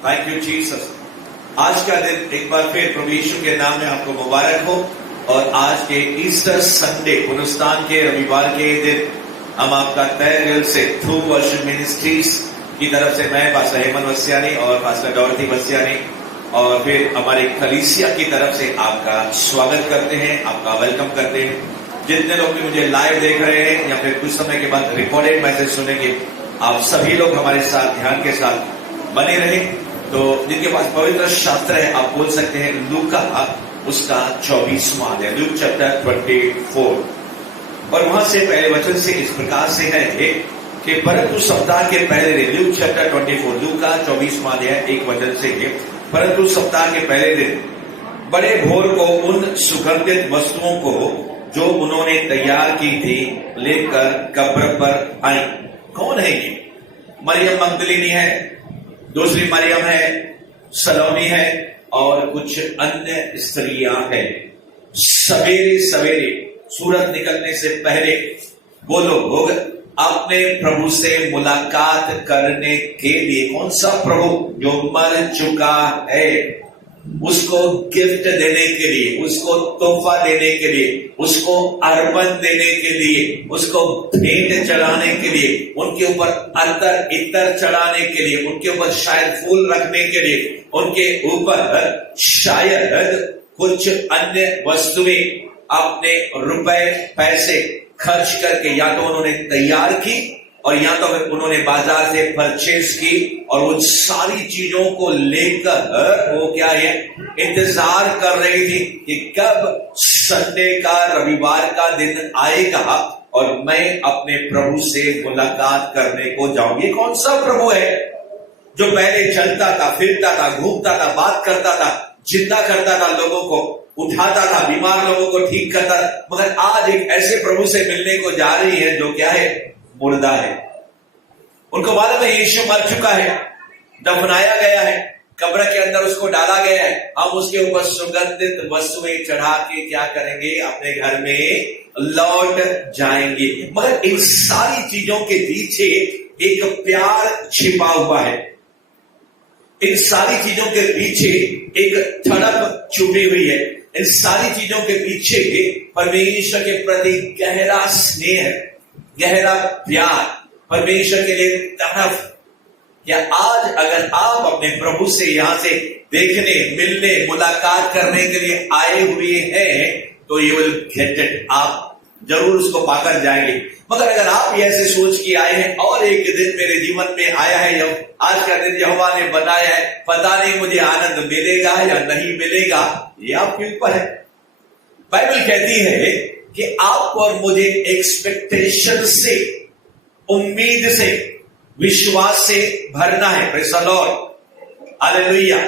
Thank you Jesus. आज का दिन एक बार फिर प्रभु यीशु के नाम में आपको मुबारक हो। और आज के ईस्टर संडे पुनरुत्थान के रविवार के दिन हम आपका तहे दिल से थ्रू वर्शिप मिनिस्ट्रीज की तरफ से मैं पास्टर हेमंत वस्यानी और पास्टर डॉर्थी वस्यानी और फिर हमारी कलीसिया की तरफ से आपका स्वागत करते हैं, आपका वेलकम करते हैं। जितने लोग भी मुझे लाइव देख रहे हैं या फिर कुछ समय के बाद रिकॉर्डेड मैसेज सुनेंगे, आप सभी लोग हमारे साथ ध्यान के साथ बने रहें। तो जिनके पास पवित्र शास्त्र है आप बोल सकते हैं लूका उसका 24वां अध्याय, लूक चैप्टर 24। और वहां से पहले वचन से इस प्रकार से है कि परंतु सप्ताह के पहले दिन, लूक चैप्टर 24, लूका 24वां अध्याय एक वचन से है, परंतु सप्ताह के पहले दिन बड़े भोर को उन सुगंधित वस्तुओं को जो उन्होंने तैयार की थी लेकर कब्र पर आई। कौन है ये? मरियम मगदलीनी है, दूसरी मरियम है, सलोमी है और कुछ अन्य स्त्रियां हैं। सवेरे सवेरे सूरज निकलने से पहले वो लोग अपने प्रभु से मुलाकात करने के लिए, कौन सा प्रभु जो मर चुका है, उसको गिफ्ट देने के लिए, उसको तोहफा देने के लिए, उसको अर्पण देने के लिए, उसको भेंट चढ़ाने के लिए, उनके ऊपर अतर इतर चढ़ाने के लिए, उनके ऊपर शायद फूल रखने के लिए, उनके ऊपर शायद कुछ अन्य वस्तुएं अपने रुपए पैसे खर्च करके या तो उन्होंने तैयार की और या तो फिर उन्होंने बाजार से परचेज की और उन सारी चीजों को लेकर वो क्या है, इंतजार कर रही थी कि कब संडे का, रविवार का दिन आएगा और मैं अपने प्रभु से मुलाकात करने को जाऊं। ये कौन सा प्रभु है जो पहले चलता था, फिरता था, घूमता था, बात करता था, जिंदा करता था, लोगों को उठाता था, बीमार लोगों को ठीक करता था, मगर आज एक ऐसे प्रभु से मिलने को जा रही है जो क्या है, मुर्दा है। उनको मालूम है यीशु मर चुका है, दफनाया गया है, कब्र के अंदर उसको डाला गया है। हम उसके ऊपर सुगंधित वस्तुएं चढ़ा के क्या करेंगे, अपने घर में लौट जाएंगे। मगर इन सारी चीजों के पीछे एक प्यार छिपा हुआ है, इन सारी चीजों के पीछे एक तड़प छुपी हुई है, इन सारी चीजों के पीछे परमेश्वर के प्रति गहरा स्नेह, गहरा प्यार, परमेश्वर के लिए तड़प। क्या आज अगर आप अपने प्रभु से यहां से देखने, मिलने, मुलाकात करने के लिए आए हुए हैं तो यू विल गेट इट, आप जरूर उसको पाकर जाएंगे। मगर अगर आप ऐसे सोच के आए हैं और एक दिन मेरे जीवन में आया है, आज का दिन यहोवा ने बनाया है, पता नहीं मुझे आनंद मिलेगा या नहीं मिलेगा, ये आपके ऊपर है। बाइबल कहती है कि आपको और मुझे एक्सपेक्टेशन से, उम्मीद से, विश्वास से भरना है। Praise the Lord, hallelujah.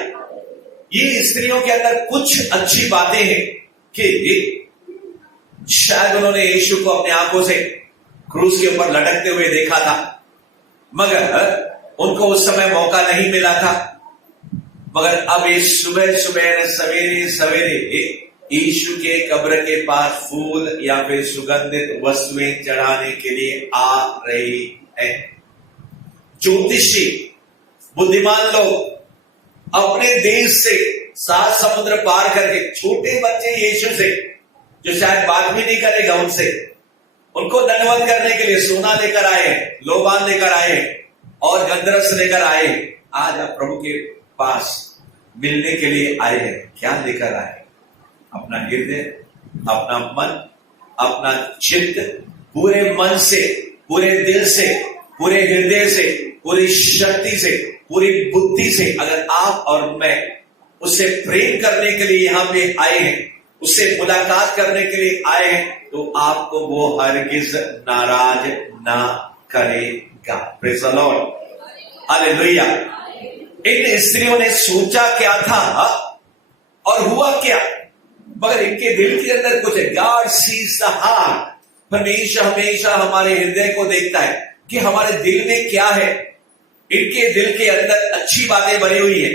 ये स्त्रियों के अंदर कुछ अच्छी बातें हैं कि शायद उन्होंने यीशु को अपने आंखों से क्रूस के ऊपर लटकते हुए देखा था, मगर उनको उस समय मौका नहीं मिला था। मगर अब इस सुबह सुबह सवेरे सवेरे यीशु के कब्र के पास फूल या फिर सुगंधित वस्तुएं चढ़ाने के लिए आ रही है। ज्योतिषी, बुद्धिमान लोग अपने देश से 7 समुद्र पार करके, छोटे बच्चे यीशु से जो शायद बात भी नहीं करेगा उनसे, उनको दंडवत करने के लिए सोना लेकर आए, लोबान लेकर आए और गंधरस लेकर आए। आज आप प्रभु के पास मिलने के लिए आए हैं। क्या लेकर आए? अपना हृदय, अपना मन, अपना चित्त, पूरे मन से, पूरे दिल से, पूरे हृदय से, पूरी शक्ति से, पूरी बुद्धि से अगर आप और मैं उससे प्रेम करने के लिए यहां पे आए हैं, उससे मुलाकात करने के लिए आए हैं, तो आपको वो हरगिज नाराज ना करेगा। Praise the Lord, hallelujah. इन स्त्रियों ने सोचा क्या था और हुआ क्या, मगर इनके दिल के अंदर कुछ है। God sees the heart. परमेश्वर हमेशा हमारे हृदय को देखता है कि हमारे दिल में क्या है। इनके दिल के अंदर अच्छी बातें भरी हुई है।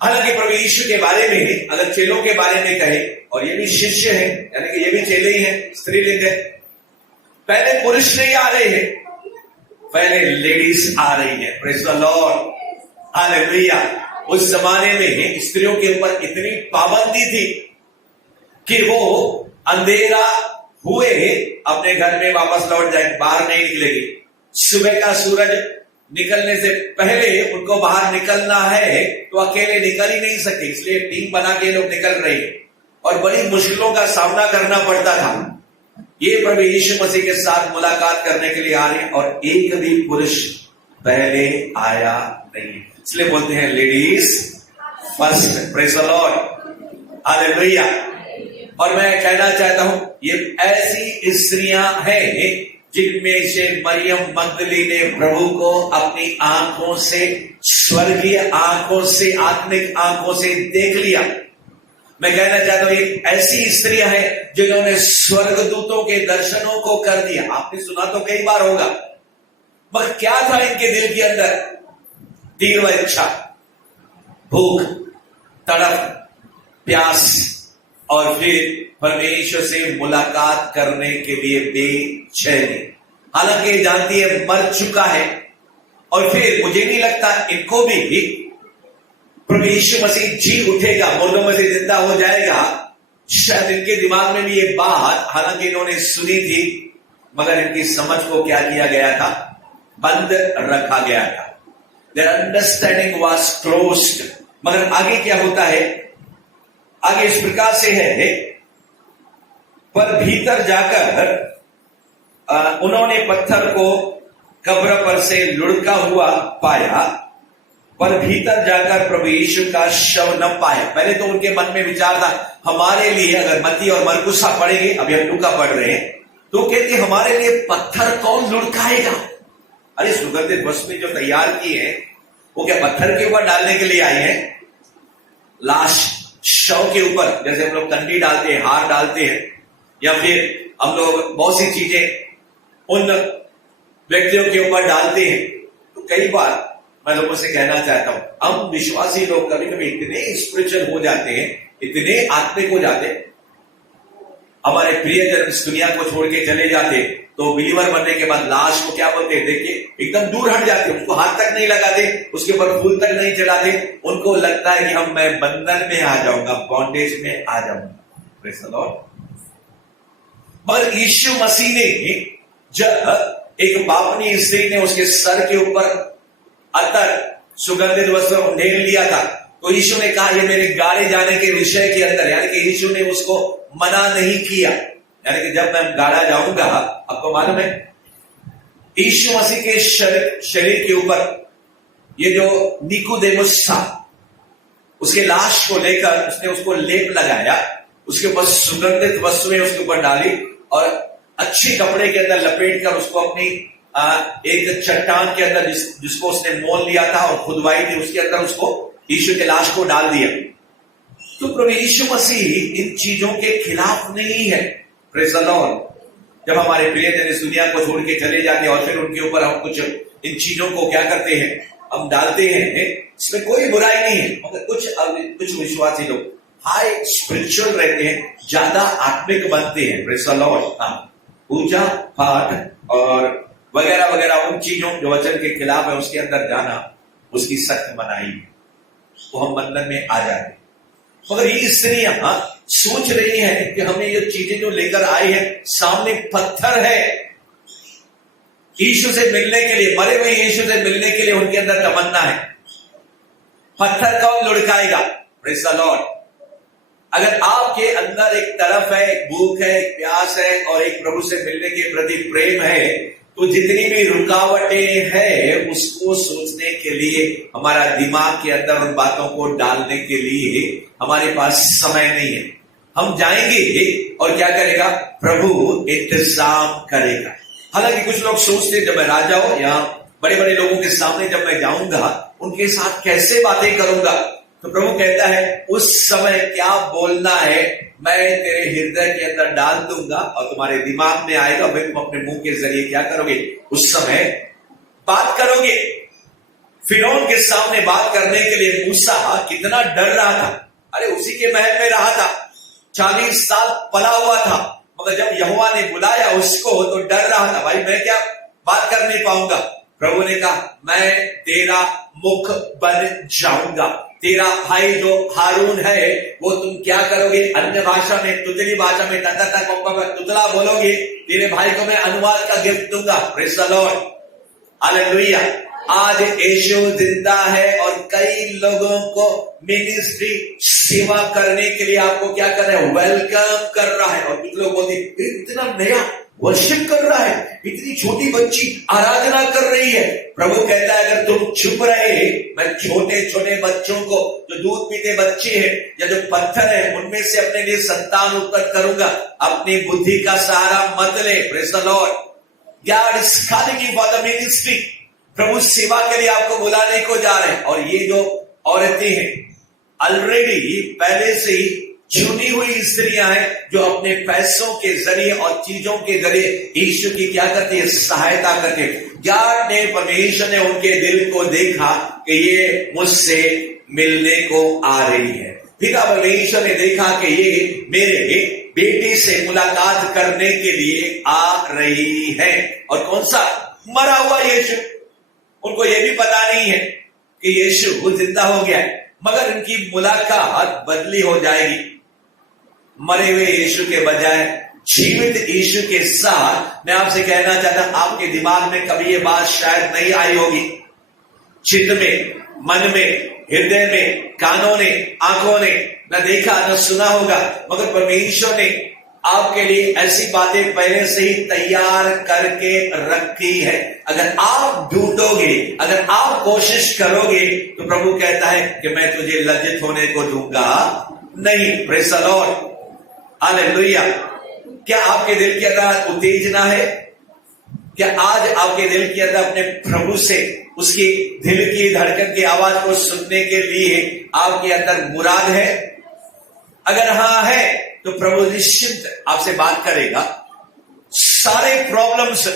हालांकि प्रभु यीशु के बारे में अगर चेलों के बारे में कहे, और ये भी शिष्य है, यानी कि ये भी चेले ही हैं, स्त्रीलिंग है। पहले पुरुष नहीं आ रहे हैं, पहले लेडीज आ रही है। Praise the Lord, hallelujah. उस जमाने में स्त्रियों के ऊपर इतनी पाबंदी थी कि वो अंधेरा हुए अपने घर में वापस लौट जाए, बाहर नहीं निकलेगी। सुबह का सूरज निकलने से पहले उनको बाहर निकलना है तो अकेले निकल ही नहीं सकते, इसलिए टीम बना के लोग निकल रहे हैं और बड़ी मुश्किलों का सामना करना पड़ता था। ये प्रभु यीशु मसीह के साथ मुलाकात करने के लिए आ रहे हैं और एक भी पुरुष पहले आया नहीं, इसलिए बोलते हैं ladies first. Praise the Lord, hallelujah. और मैं कहना चाहता हूं ये ऐसी स्त्रियां हैं जिनमें से मरियम मगदली ने प्रभु को अपनी आंखों से, स्वर्गीय आंखों से, आत्मिक आंखों से देख लिया। मैं कहना चाहता हूं ये ऐसी स्त्रियां हैं जिन्होंने स्वर्गदूतों के दर्शनों को कर दिया। आपने सुना तो कई बार होगा, मगर क्या था इनके दिल के अंदर? तीव्र इच्छा, भूख, तड़प, प्यास और फिर परमेश्वर से मुलाकात करने के लिए बेचैनी। हालांकि जानती है मर चुका है और फिर मुझे नहीं लगता इनको भी प्रभु यीशु मसीह जी उठेगा, मुर्दों में से जिंदा हो जाएगा। शायद इनके दिमाग में भी ये बात, हालांकि इन्होंने सुनी थी, मगर इनकी समझ को क्या किया गया था? बंद रखा गया था। Their understanding was closed। मगर आगे क्या होता है? आगे इस प्रकार से है, पर भीतर जाकर उन्होंने पत्थर को कब्र पर से लुढ़का हुआ पाया, पर भीतर जाकर प्रभु यीशु का शव न पाया। पहले तो उनके मन में विचार था हमारे लिए, अगर मत्ती और मरकुस पढ़ेंगे, अभी हम लूका पढ़ रहे हैं, तो कहते हमारे लिए पत्थर कौन लुढ़काएगा? अरे सुगंधित वस्तु जो तैयार की है वो क्या पत्थर के ऊपर डालने के लिए आई है? लाश, शव के ऊपर, जैसे हम लोग कंडी डालते हैं, हार डालते हैं, या फिर हम लोग बहुत सी चीजें उन व्यक्तियों के ऊपर डालते हैं। तो कई बार मैं लोगों से कहना चाहता हूं, हम विश्वासी लोग कभी कभी इतने स्पिरिचुअल हो जाते हैं, इतने आत्मिक हो जाते हैं, हमारे प्रियजन इस दुनिया को छोड़ के चले जाते, तो बिलीवर बनने के बाद लाश को क्या बोलते हैं? देखिए एकदम दूर हट जाते, उसको हाथ तक नहीं लगाते, उसके ऊपर फूल तक नहीं चढ़ाते। उनको लगता है कि मैं बंधन में आ जाऊंगा, बॉन्डेज में आ जाऊंगा। Praise the Lord. मगर यीशु मसीह ने जब एक पापनी स्त्री ने उसके सर के ऊपर अतर सुगंधित वस्त्र उंडेल लिया था, तो यीशु ने कहा ये मेरे गाड़े जाने के विषय के अंदर, यानी कि यीशु ने उसको मना नहीं किया। यानी कि जब मैं गाड़ा जाऊंगा, आपको मालूम है यीशु मसीह के शरीर के ऊपर ये जो निकोदेमुस था, उसके लाश को लेकर उसने उसको लेप लगाया, उसके ऊपर सुगंधित वस्तुएं उसके ऊपर डाली और अच्छे कपड़े के अंदर लपेट कर उसको अपनी एक चट्टान के अंदर जिसको उसने मोल लिया था और खुदवाई थी, उसके अंदर उसको यीशु के लाश को डाल दिया। तो प्रभु यीशु मसीह इन चीजों के खिलाफ नहीं है। Praise the Lord. जब हमारे प्रियजन इस दुनिया को छोड़ के चले जाते हैं और फिर उनके ऊपर हम कुछ इन चीजों को क्या करते हैं? हम डालते हैं, इसमें कोई बुराई नहीं है। मगर कुछ विश्वासी लोग हाई स्पिरिचुअल रहते हैं, ज्यादा आत्मिक बनते हैं। Praise the Lord. पूजा पाठ और वगैरह वगैरह उन चीजों जो वचन के खिलाफ है उसके अंदर जाना, उसकी सख्त मनाही है, तो हम बंधन में आ जाते। मगर ये स्त्रियां सोच रही है कि हमें ये चीजें जो लेकर आए हैं, सामने पत्थर है, यीशु से मिलने के लिए, मरे हुए यीशु से मिलने के लिए उनके अंदर तमन्ना है। पत्थर कौन लुढ़काएगा? Praise the Lord. अगर आपके अंदर एक तरफ है, एक भूख है, एक प्यास है और एक प्रभु से मिलने के प्रति प्रेम है, तो जितनी भी रुकावटें हैं उसको सोचने के लिए, हमारा दिमाग के अंदर उन बातों को डालने के लिए हमारे पास समय नहीं है। हम जाएंगे और क्या करेगा? प्रभु इंतजाम करेगा। हालांकि कुछ लोग सोचते जब मैं राजा हूं, यहाँ बड़े बड़े लोगों के सामने जब मैं जाऊंगा उनके साथ कैसे बातें करूंगा, तो प्रभु कहता है उस समय क्या बोलना है मैं तेरे हृदय के अंदर डाल दूंगा और तुम्हारे दिमाग में आएगा, फिर तुम अपने मुंह के जरिए क्या करोगे? उस समय बात करोगे। फिरौन के सामने बात करने के लिए मूसा कितना डर रहा था। अरे उसी के महल में रहा था, 40 साल पला हुआ था, मगर जब यहोवा ने बुलाया उसको तो डर रहा था, भाई मैं क्या बात कर नहीं पाऊंगा। प्रभु ने कहा मैं तेरा मुख बन जाऊंगा। तेरा भाई जो हारून है वो तुम क्या करोगे, अन्य भाषा में, तुतली भाषा में तुतला बोलोगे, तेरे भाई को मैं अनुवाद का गिफ्ट दूंगा। Praise the Lord, hallelujah. आज यीशु जिंदा है और कई लोगों को मिनिस्ट्री सेवा करने के लिए आपको क्या कर रहा है, वेलकम कर रहा है। और कुछ लोग बोलते इतना नया वर्शिप कर रहा है, इतनी छोटी बच्ची आराधना कर रही है। प्रभु कहता है अगर तुम चुप रहे, मैं छोटे छोटे बच्चों को, जो दूध पीते बच्चे हैं या जो पत्थर है, उनमें से अपने लिए संतान उत्पन्न करूंगा। अपनी बुद्धि का सहारा मत ले। Praise the Lord, God is calling you for the ministry. प्रभु सेवा के लिए आपको बुलाने को जा रहे हैं। और ये जो औरतें हैं ऑलरेडी पहले से ही चुनी हुई स्त्रियां हैं जो अपने पैसों के जरिए और चीजों के जरिए यीशु की क्या करती है, सहायता करती है। गॉड ने, परमेश्वर ने उनके दिल को देखा कि ये मुझसे मिलने को आ रही है। पिता परमेश्वर ने देखा कि ये मेरे बेटे से मुलाकात करने के लिए आ रही है। और कौन सा, मरा हुआ यीशु। उनको ये भी पता नहीं है कि यीशु जिंदा हो गया है, मगर इनकी मुलाकात बदली हो जाएगी। मरे हुए यीशु के बजाय जीवित यीशु के साथ। मैं आपसे कहना चाहता, आपके दिमाग में कभी ये बात शायद नहीं आई होगी, चित्त में, मन में, हृदय में, कानों ने, आंखों ने न देखा न सुना होगा, मगर परमेश्वर ने आपके लिए ऐसी बातें पहले से ही तैयार करके रखी है। अगर आप ढूंढोगे, अगर आप कोशिश करोगे, तो प्रभु कहता है कि मैं तुझे लज्जित होने को दूंगा नहीं। Praise the Lord, hallelujah. क्या आपके दिल के अंदर उत्तेजना है? क्या आज आपके दिल के अंदर अपने प्रभु से उसकी दिल की धड़कन की आवाज को सुनने के लिए आपके अंदर मुराद है? अगर हाँ है तो प्रभु निश्चिंत आपसे बात करेगा। सारे प्रॉब्लम्स,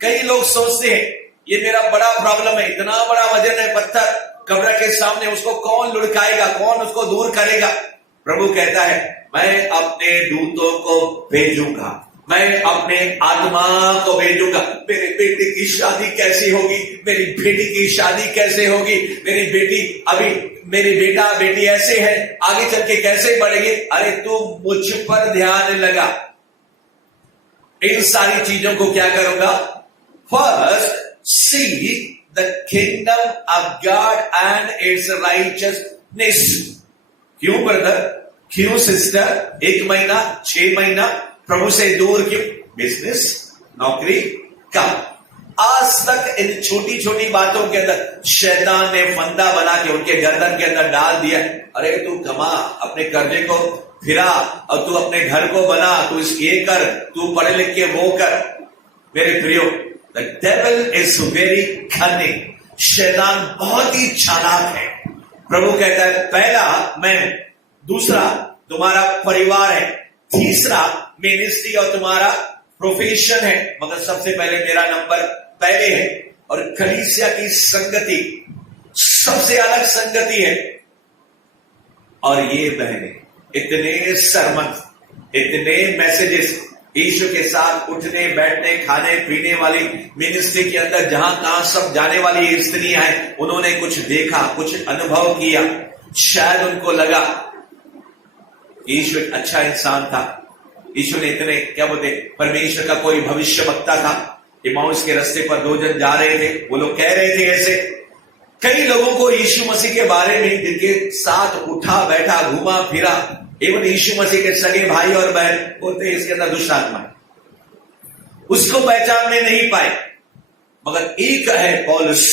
कई लोग सोचते हैं ये मेरा बड़ा प्रॉब्लम है, इतना बड़ा वजन है पत्थर, कब्र के सामने उसको कौन लुढ़काएगा, कौन उसको दूर करेगा? प्रभु कहता है मैं अपने दूतों को भेजूंगा, मैं अपने आत्मा को भेजूंगा। मेरे बेटे की शादी कैसी होगी, मेरी बेटी की शादी कैसे होगी, मेरी बेटी, अभी मेरी बेटा बेटी ऐसे है, आगे चल के कैसे बढ़ेगी? अरे तू मुझ पर ध्यान लगा, इन सारी चीजों को क्या करूंगा? First see the kingdom of God and it's righteousness. क्यों ब्रदर, क्यों सिस्टर, 1 महीना 6 महीना प्रभु से दूर क्यों? बिजनेस, नौकरी, काम। आज तक इन छोटी छोटी बातों के अंदर शैतान ने फंदा बना के उनके गर्दन के अंदर डाल दिया। अरे तू कमा, अपने कर्जे को फिरा, और तू अपने घर को बना, तू ये कर, तू पढ़े लिख के वो कर। मेरे प्रियो, the devil is very cunning. शैतान बहुत ही चालाक है। प्रभु कहता है पहला मैं, दूसरा तुम्हारा परिवार है, तीसरा मिनिस्ट्री और तुम्हारा प्रोफेशन है, मगर सबसे पहले मेरा नंबर पहले है। और कलीसिया की संगति सबसे अलग संगति है। और ये बहने, इतने सरमन, इतने मैसेजेस, यीशु के साथ उठने बैठने खाने पीने वाली मिनिस्ट्री के अंदर जहां तहां सब जाने वाली स्त्रियां हैं, उन्होंने कुछ देखा, कुछ अनुभव किया। शायद उनको लगा यीशु एक अच्छा इंसान था, यीशु ने इतने क्या बोलते, परमेश्वर का कोई भविष्य वक्ता था। इमाउस के रास्ते पर 2 जन जा रहे थे, वो लोग कह रहे थे ऐसे। कई लोगों को यीशु मसीह के बारे में जिनके साथ उठा बैठा घूमा फिरा, एवं यीशु मसीह के सगे भाई और बहन बोलते इसके अंदर दुष्ट आत्मा है, उसको पहचानने नहीं पाए। मगर एक है पौलुस,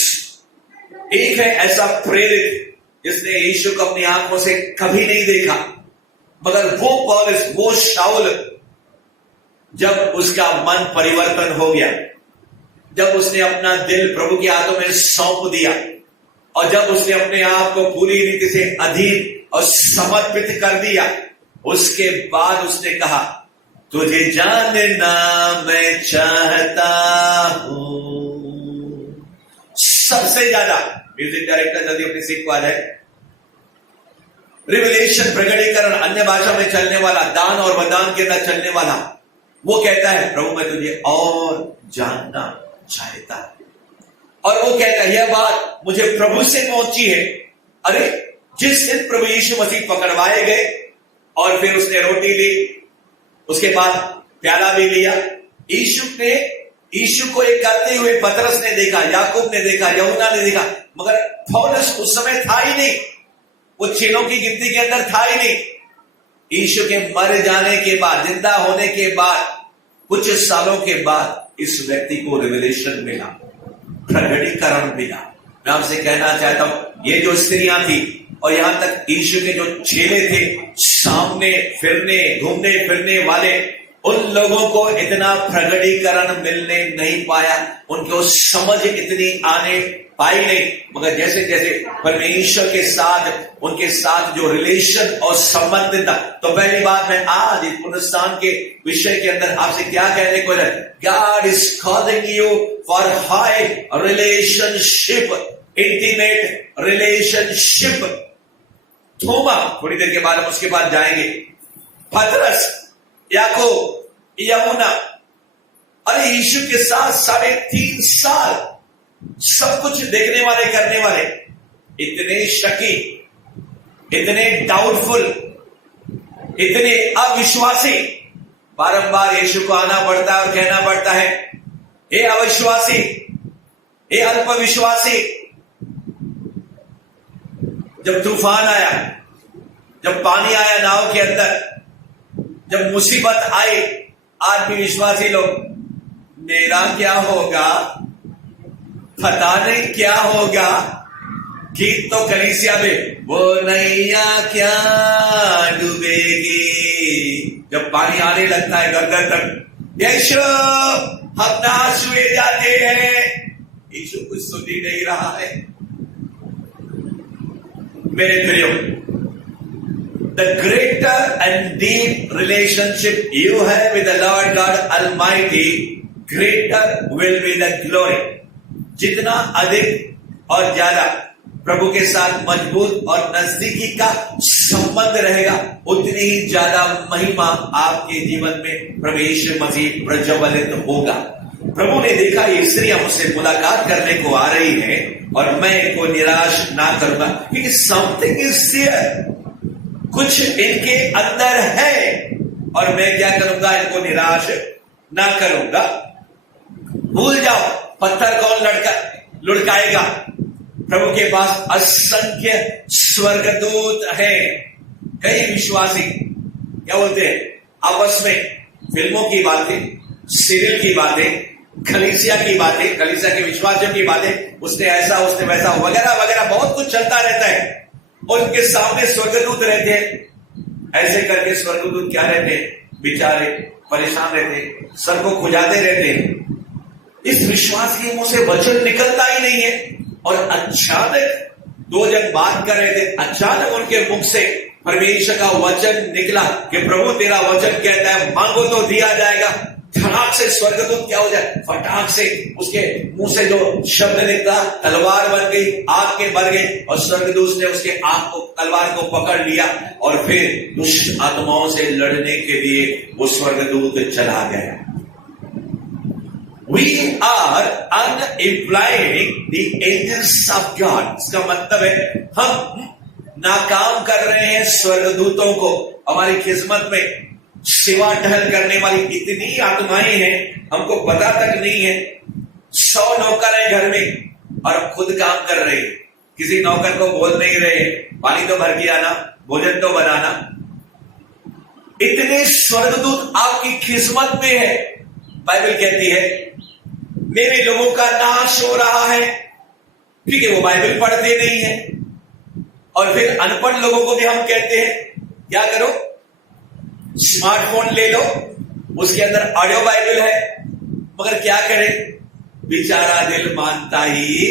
एक है ऐसा प्रेरित जिसने यीशु को अपनी आंखों से कभी नहीं देखा, मगर वो पौलुस, वो शाऊल, जब उसका मन परिवर्तन हो गया, जब उसने अपना दिल प्रभु के हाथों में सौंप दिया, और जब उसने अपने आप को पूरी रीति से अधीन और समर्पित कर दिया, उसके बाद उसने कहा तुझे जानना मैं चाहता हूं। सबसे ज्यादा म्यूजिक डायरेक्टर जल्दी अपनी सीट को आ जाए। रिविलेशन, प्रगटीकरण, अन्य भाषा में चलने वाला, दान और वरदान के अंदर चलने वाला, वो कहता है प्रभु मैं तुझे और जानना चाहता हूं। और वो कहता है यह बात मुझे प्रभु से पहुंची है। अरे जिस दिन प्रभु यीशु मसीह पकड़वाए गए और फिर उसने रोटी ली, उसके बाद प्याला भी लिया, यीशु को एक करते हुए पतरस ने देखा, याकूब ने देखा, यूहन्ना ने देखा, मगर पौलुस उस समय था ही नहीं, वो चेलों की गिनती के अंदर था ही नहीं। यीशु के मर जाने के बाद, जिंदा होने के बाद, कुछ सालों के बाद इस व्यक्ति को रिवलेशन मिला, प्रकटीकरण मिला। मैं आपसे कहना चाहता हूं, ये जो स्त्रियां थी और यहां तक यीशु के जो चेले थे, सामने फिरने घूमने फिरने वाले, उन लोगों को इतना प्रकटीकरण मिलने नहीं पाया, उनको समझ इतनी आने पाई नहीं। मगर जैसे जैसे परमेश्वर के साथ, उनके साथ जो रिलेशन और संबंध था, तो पहली बात मैं आज इस पुनरुत्थान के विषय के अंदर आपसे क्या कहने को है, God is calling you for high relationship, intimate relationship. थोमा, थोड़ी देर के बाद हम उसके बाद जाएंगे, पतरस, याकूब, यूहन्ना, अरे यीशु के साथ 3.5 साल सब कुछ देखने वाले, करने वाले, इतने शकी, इतने डाउटफुल, इतने अविश्वासी, बारंबार यीशु को आना पड़ता है और कहना पड़ता है, हे अविश्वासी, हे अल्पविश्वासी। जब तूफान आया, जब पानी आया नाव के अंदर, जब मुसीबत आई, आदमी विश्वासी लोग, मेरा क्या होगा, पता नहीं क्या होगा। गीत तो कलीसिया में, वो नैया क्या डूबेगी, जब पानी आने लगता है गर्दन तक, यीशु हम नाश हुए जाते हैं। यीशु कुछ सुन ही नहीं रहा है। मेरे प्रियो, the greater and deep relationship you have with the Lord God Almighty, greater will be the glory. जितना अधिक और ज्यादा प्रभु के साथ मजबूत और नजदीकी का संबंध रहेगा, उतनी ही ज्यादा महिमा आपके जीवन में प्रवेश मसीह प्रज्वलित होगा। प्रभु ने देखा ये स्त्रियां मुझसे मुलाकात करने को आ रही है और मैं इनको निराश ना करूंगा, क्योंकि समथिंग इज देयर, कुछ इनके अंदर है और मैं क्या करूंगा, इनको निराश ना करूंगा। भूल जाओ पत्थर कौन लुढ़काएगा, प्रभु के पास असंख्य स्वर्गदूत हैं। कई विश्वासी क्या बोलते हैं आपस में, फिल्मों की बातें, सीरियल की बातें, कलीसिया की बातें, कलीसिया के विश्वासियों की बातें, उसने ऐसा, उसने वैसा, वगैरह वगैरह बहुत कुछ चलता रहता है और उनके सामने स्वर्गदूत रहते हैं। ऐसे करके स्वर्गदूत क्या रहते हैं, बेचारे परेशान रहते हैं, सर को खुजाते रहते हैं। इस विश्वास के मुंह से वचन निकलता ही नहीं है और अचानक 2 जन बात कर रहे थे, अचानक उनके मुख से परमेश्वर का वचन निकला कि प्रभु तेरा वचन कहता है मांगो तो दिया जाएगा। धड़ाक से स्वर्गदूत क्या हो जाए, फटाक से उसके मुंह से जो शब्द निकला तलवार बन गई, आग के भर गए और स्वर्गदूत ने उसके आग को, तलवार को पकड़ लिया और फिर दुष्ट आत्माओं से लड़ने के लिए वो स्वर्गदूत चला गया। We are unimplying the angels of God. इसका मतलब है हम नाकाम कर रहे हैं स्वर्गदूतों को। हमारी किस्मत में सेवा टहल करने वाली इतनी आत्माएं हैं, हमको पता तक नहीं है। 100 नौकर है घर में और खुद काम कर रहे हैं, किसी नौकर को बोल नहीं रहे, पानी तो भर के आना, भोजन तो बनाना। इतने स्वर्गदूत आपकी किस्मत में है। बाइबल कहती है मेरे लोगों का नाश हो रहा है, ठीक है, वो बाइबल पढ़ते नहीं है। और फिर अनपढ़ लोगों को भी हम कहते हैं क्या करो, स्मार्टफोन ले लो, उसके अंदर ऑडियो बाइबल है, मगर क्या करें, बेचारा दिल मानता ही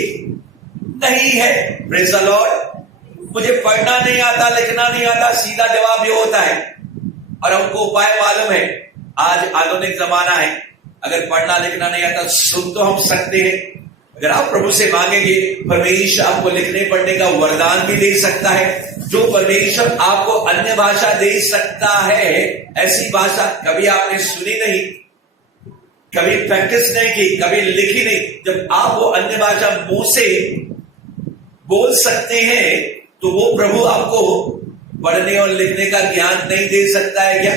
नहीं है। Praise the Lord. मुझे पढ़ना नहीं आता, लिखना नहीं आता, सीधा जवाब ये होता है। और हमको उपाय मालूम है, आज आधुनिक जमाना है, अगर पढ़ना लिखना नहीं आता सुन तो हम सकते हैं। अगर आप प्रभु से मांगेंगे, परमेश्वर आपको लिखने पढ़ने का वरदान भी दे सकता है। जो परमेश्वर आपको अन्य भाषा दे सकता है, ऐसी भाषा कभी आपने सुनी नहीं। कभी प्रैक्टिस नहीं की, कभी लिखी नहीं। जब आप वो अन्य भाषा मुंह से बोल सकते हैं तो वो प्रभु आपको पढ़ने और लिखने का ज्ञान नहीं दे सकता है क्या?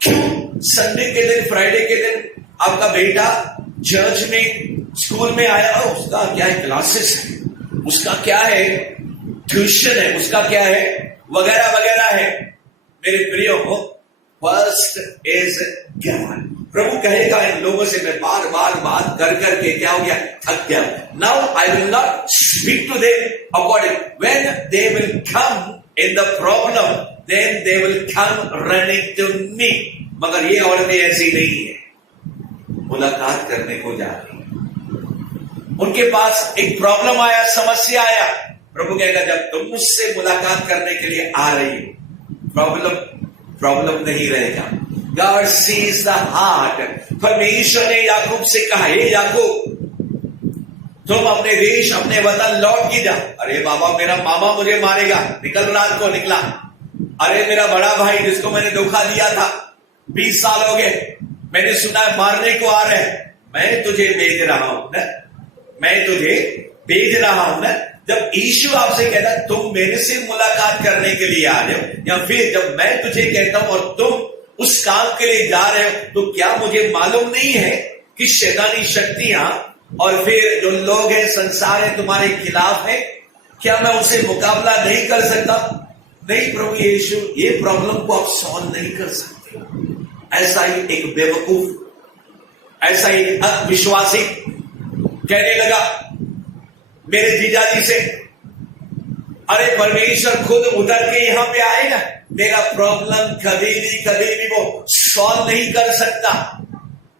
क्यों? संडे के दिन, फ्राइडे के दिन आपका बेटा चर्च में, स्कूल में आया, उसका क्या है, क्लासेस है, उसका क्या है, ट्यूशन है, उसका क्या है, वगैरह वगैरह है। मेरे प्रियो हो, फर्स्ट इज ज्ञान। प्रभु कहेगा इन लोगों से, मैं बार बार बात कर करके क्या हो गया, थक गया। Now I will not speak to them according, when they will come in the problem then they will come running to me. मगर ये औरतें ऐसी नहीं है, मुलाकात करने को जा रही। उनके पास एक प्रॉब्लम आया, समस्या आया, प्रभु कहेगा जब तुम मुझसे मुलाकात करने के लिए आ रही हो, प्रॉब्लम नहीं रहेगा। God sees the heart। परमेश्वर ने याकूब से कहा, हे याकूब, तुम अपने देश, अपने वतन लौट के जा। अरे बाबा, मेरा मामा मुझे मारेगा, निकल, रात को निकला। अरे मेरा बड़ा भाई जिसको मैंने धोखा दिया था, 20 साल हो गए, मैंने सुना है मारने को आ रहे हैं, मैं तुझे भेज रहा हूं ना, मैं तुझे भेज रहा हूं ना। जब यीशु आपसे कहता तुम मेरे से मुलाकात करने के लिए आ रहे हो, या फिर जब मैं तुझे कहता हूं और तुम उस काम के लिए जा रहे हो, तो क्या मुझे मालूम नहीं है कि शैतानी शक्तियां और फिर जो लोग हैं, संसार है, तुम्हारे खिलाफ है? क्या मैं उसे मुकाबला नहीं कर सकता? नहीं प्रभु यीशु, ये प्रॉब्लम को आप सॉल्व नहीं कर सकते। ऐसा ही एक बेवकूफ, ऐसा ही अविश्वासी कहने लगा मेरे जीजाजी से, अरे परमेश्वर खुद उतर के यहां पे आएगा, मेरा प्रॉब्लम कभी भी वो सॉल्व नहीं कर सकता।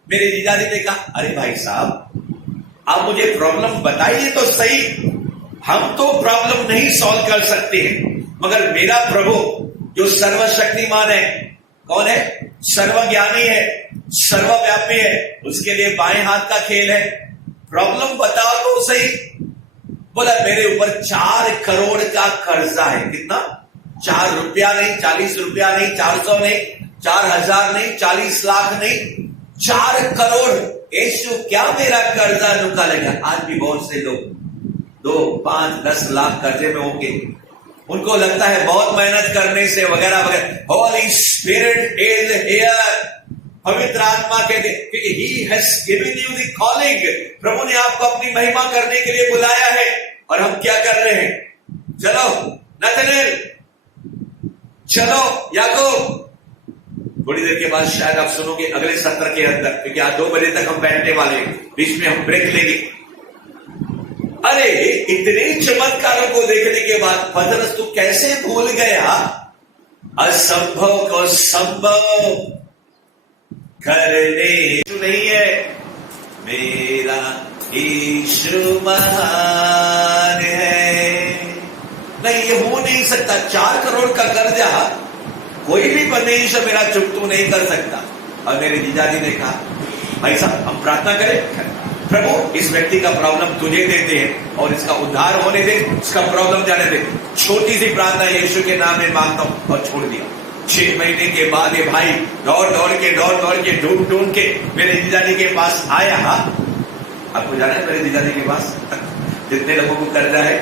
मेरे जीजाजी ने कहा, अरे भाई साहब, आप मुझे प्रॉब्लम बताइए तो सही, हम तो प्रॉब्लम नहीं सॉल्व कर सकते हैं, मगर मेरा प्रभु जो सर्वशक्तिमान है, कौन है? सर्वज्ञानी है, सर्वव्यापी है, उसके लिए बाएं हाथ का खेल है। प्रॉब्लम बताओ तो सही। बोला मेरे ऊपर 4 करोड़ का कर्जा है। कितना? 4 रुपया नहीं, 40 रुपया नहीं, 400 नहीं, 4000 नहीं, 40 लाख नहीं, 4 करोड़। यीशु, क्या मेरा कर्जा निकालेगा? आज भी बहुत से लोग 2, 5, 10 लाख कर्जे में होंगे। उनको लगता है बहुत मेहनत करने से वगैरह वगैरह। Holy spirit is here. पवित्र आत्मा कहते ही has given you the calling. प्रभु ने आपको अपनी महिमा करने के लिए बुलाया है, और हम क्या कर रहे हैं? चलो नतनेल, चलो याकूब। थोड़ी देर के बाद शायद आप सुनोगे अगले सत्र के अंदर, क्योंकि आज 2 बजे तक हम बैठने वाले हैं, बीच में हम ब्रेक लेंगे। अरे इतने चमत्कारों को देखने के बाद पतरस तू कैसे भूल गया असंभव को संभव करने? नहीं है मेरा यीशु महान है। नहीं, ये हो नहीं सकता। 4 करोड़ का कर्जा कोई भी परमेश्वर मेरा चुकतू नहीं कर सकता। और मेरे जीजाजी ने कहा, भाई साहब हम प्रार्थना करें, प्रभु इस व्यक्ति का प्रॉब्लम तुझे देते हैं और इसका उद्धार होने दे, इसका प्रॉब्लम जाने दे। छोटी सी प्रार्थना यीशु के नाम में मांगता हूं, और छोड़ दिया। 6 महीने के बाद ये भाई दौड़ दौड़ के ढूंढ के मेरे जीजाजी के पास आया। आपको जाना है मेरे जीजाजी के पास जितने लोगों को कर्जा है?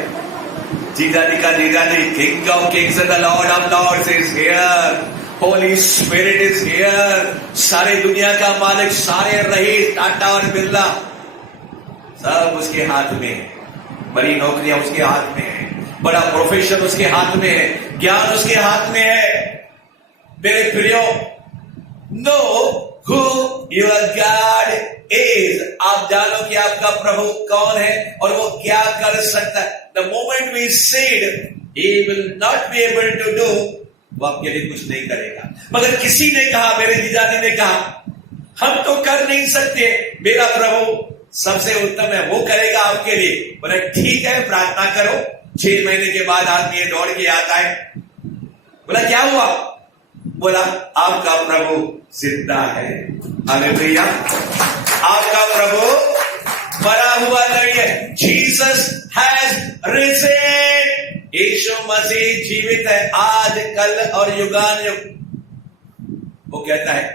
जीजाजी का जीजाजी, king of kings and the lord of lords is here. Holy spirit is here. सारे दुनिया का मालिक, सारे रईस, टाटा और बिरला, सब उसके हाथ में है। बड़ी नौकरियां उसके हाथ में है, बड़ा प्रोफेशन उसके हाथ में है, ज्ञान उसके हाथ में है। मेरे प्रियो, know who your God is. आप जानो कि आपका प्रभु कौन है और वो क्या कर सकता है। The moment we said he will not be able to do, वो आपके लिए कुछ नहीं करेगा। मगर किसी ने कहा, मेरे जीजाजी ने कहा, हम तो कर नहीं सकते, मेरा प्रभु सबसे उत्तम है, वो करेगा आपके लिए। बोला ठीक है, प्रार्थना करो। 6 महीने के बाद आदमी दौड़ के आता है। बोला क्या हुआ? बोला आपका प्रभु जिंदा है। हालेलुया। आपका प्रभु मरा हुआ नहीं है। जीसस हैज रिजेन। यीशु मसीह जीवित है, आज कल और युगान युग। वो कहता है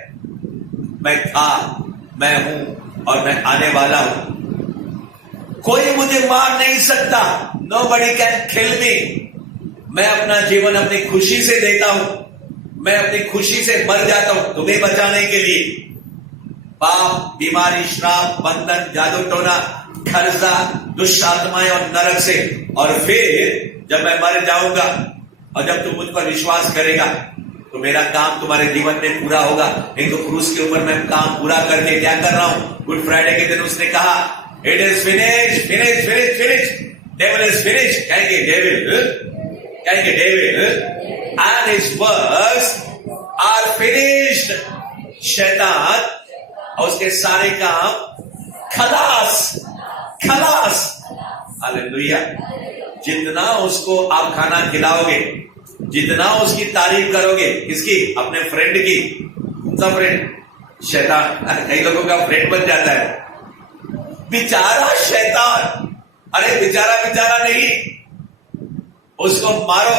मैं था, मैं हूं और मैं आने वाला हूं, कोई मुझे मार नहीं सकता। Nobody can kill me। मैं अपना जीवन अपनी खुशी से देता हूं, मैं अपनी खुशी से मर जाता हूं तुम्हें बचाने के लिए। पाप, बीमारी, श्राप, बंधन, जादू टोना, कर्जा, दुष्ट आत्माएं और नरक से। और फिर जब मैं मर जाऊंगा और जब तुम मुझ पर विश्वास करेगा तो मेरा काम तुम्हारे जीवन में पूरा होगा। नहीं तो क्रूस के ऊपर मैं काम पूरा करके क्या कर रहा हूं? गुड फ्राइडे के दिन उसने कहा it is finish, finish, finish, finish, devil is finish. कहेंगे devil and his works are finished. शैतान और उसके सारे काम खलास, खलास। हालेलुया। जितना उसको आप खाना खिलाओगे, जितना उसकी तारीफ करोगे, किसकी? अपने फ्रेंड की। कौन सा फ्रेंड? शैतान। कई लोगों का फ्रेंड बन जाता है बेचारा शैतान। अरे बेचारा नहीं, उसको मारो,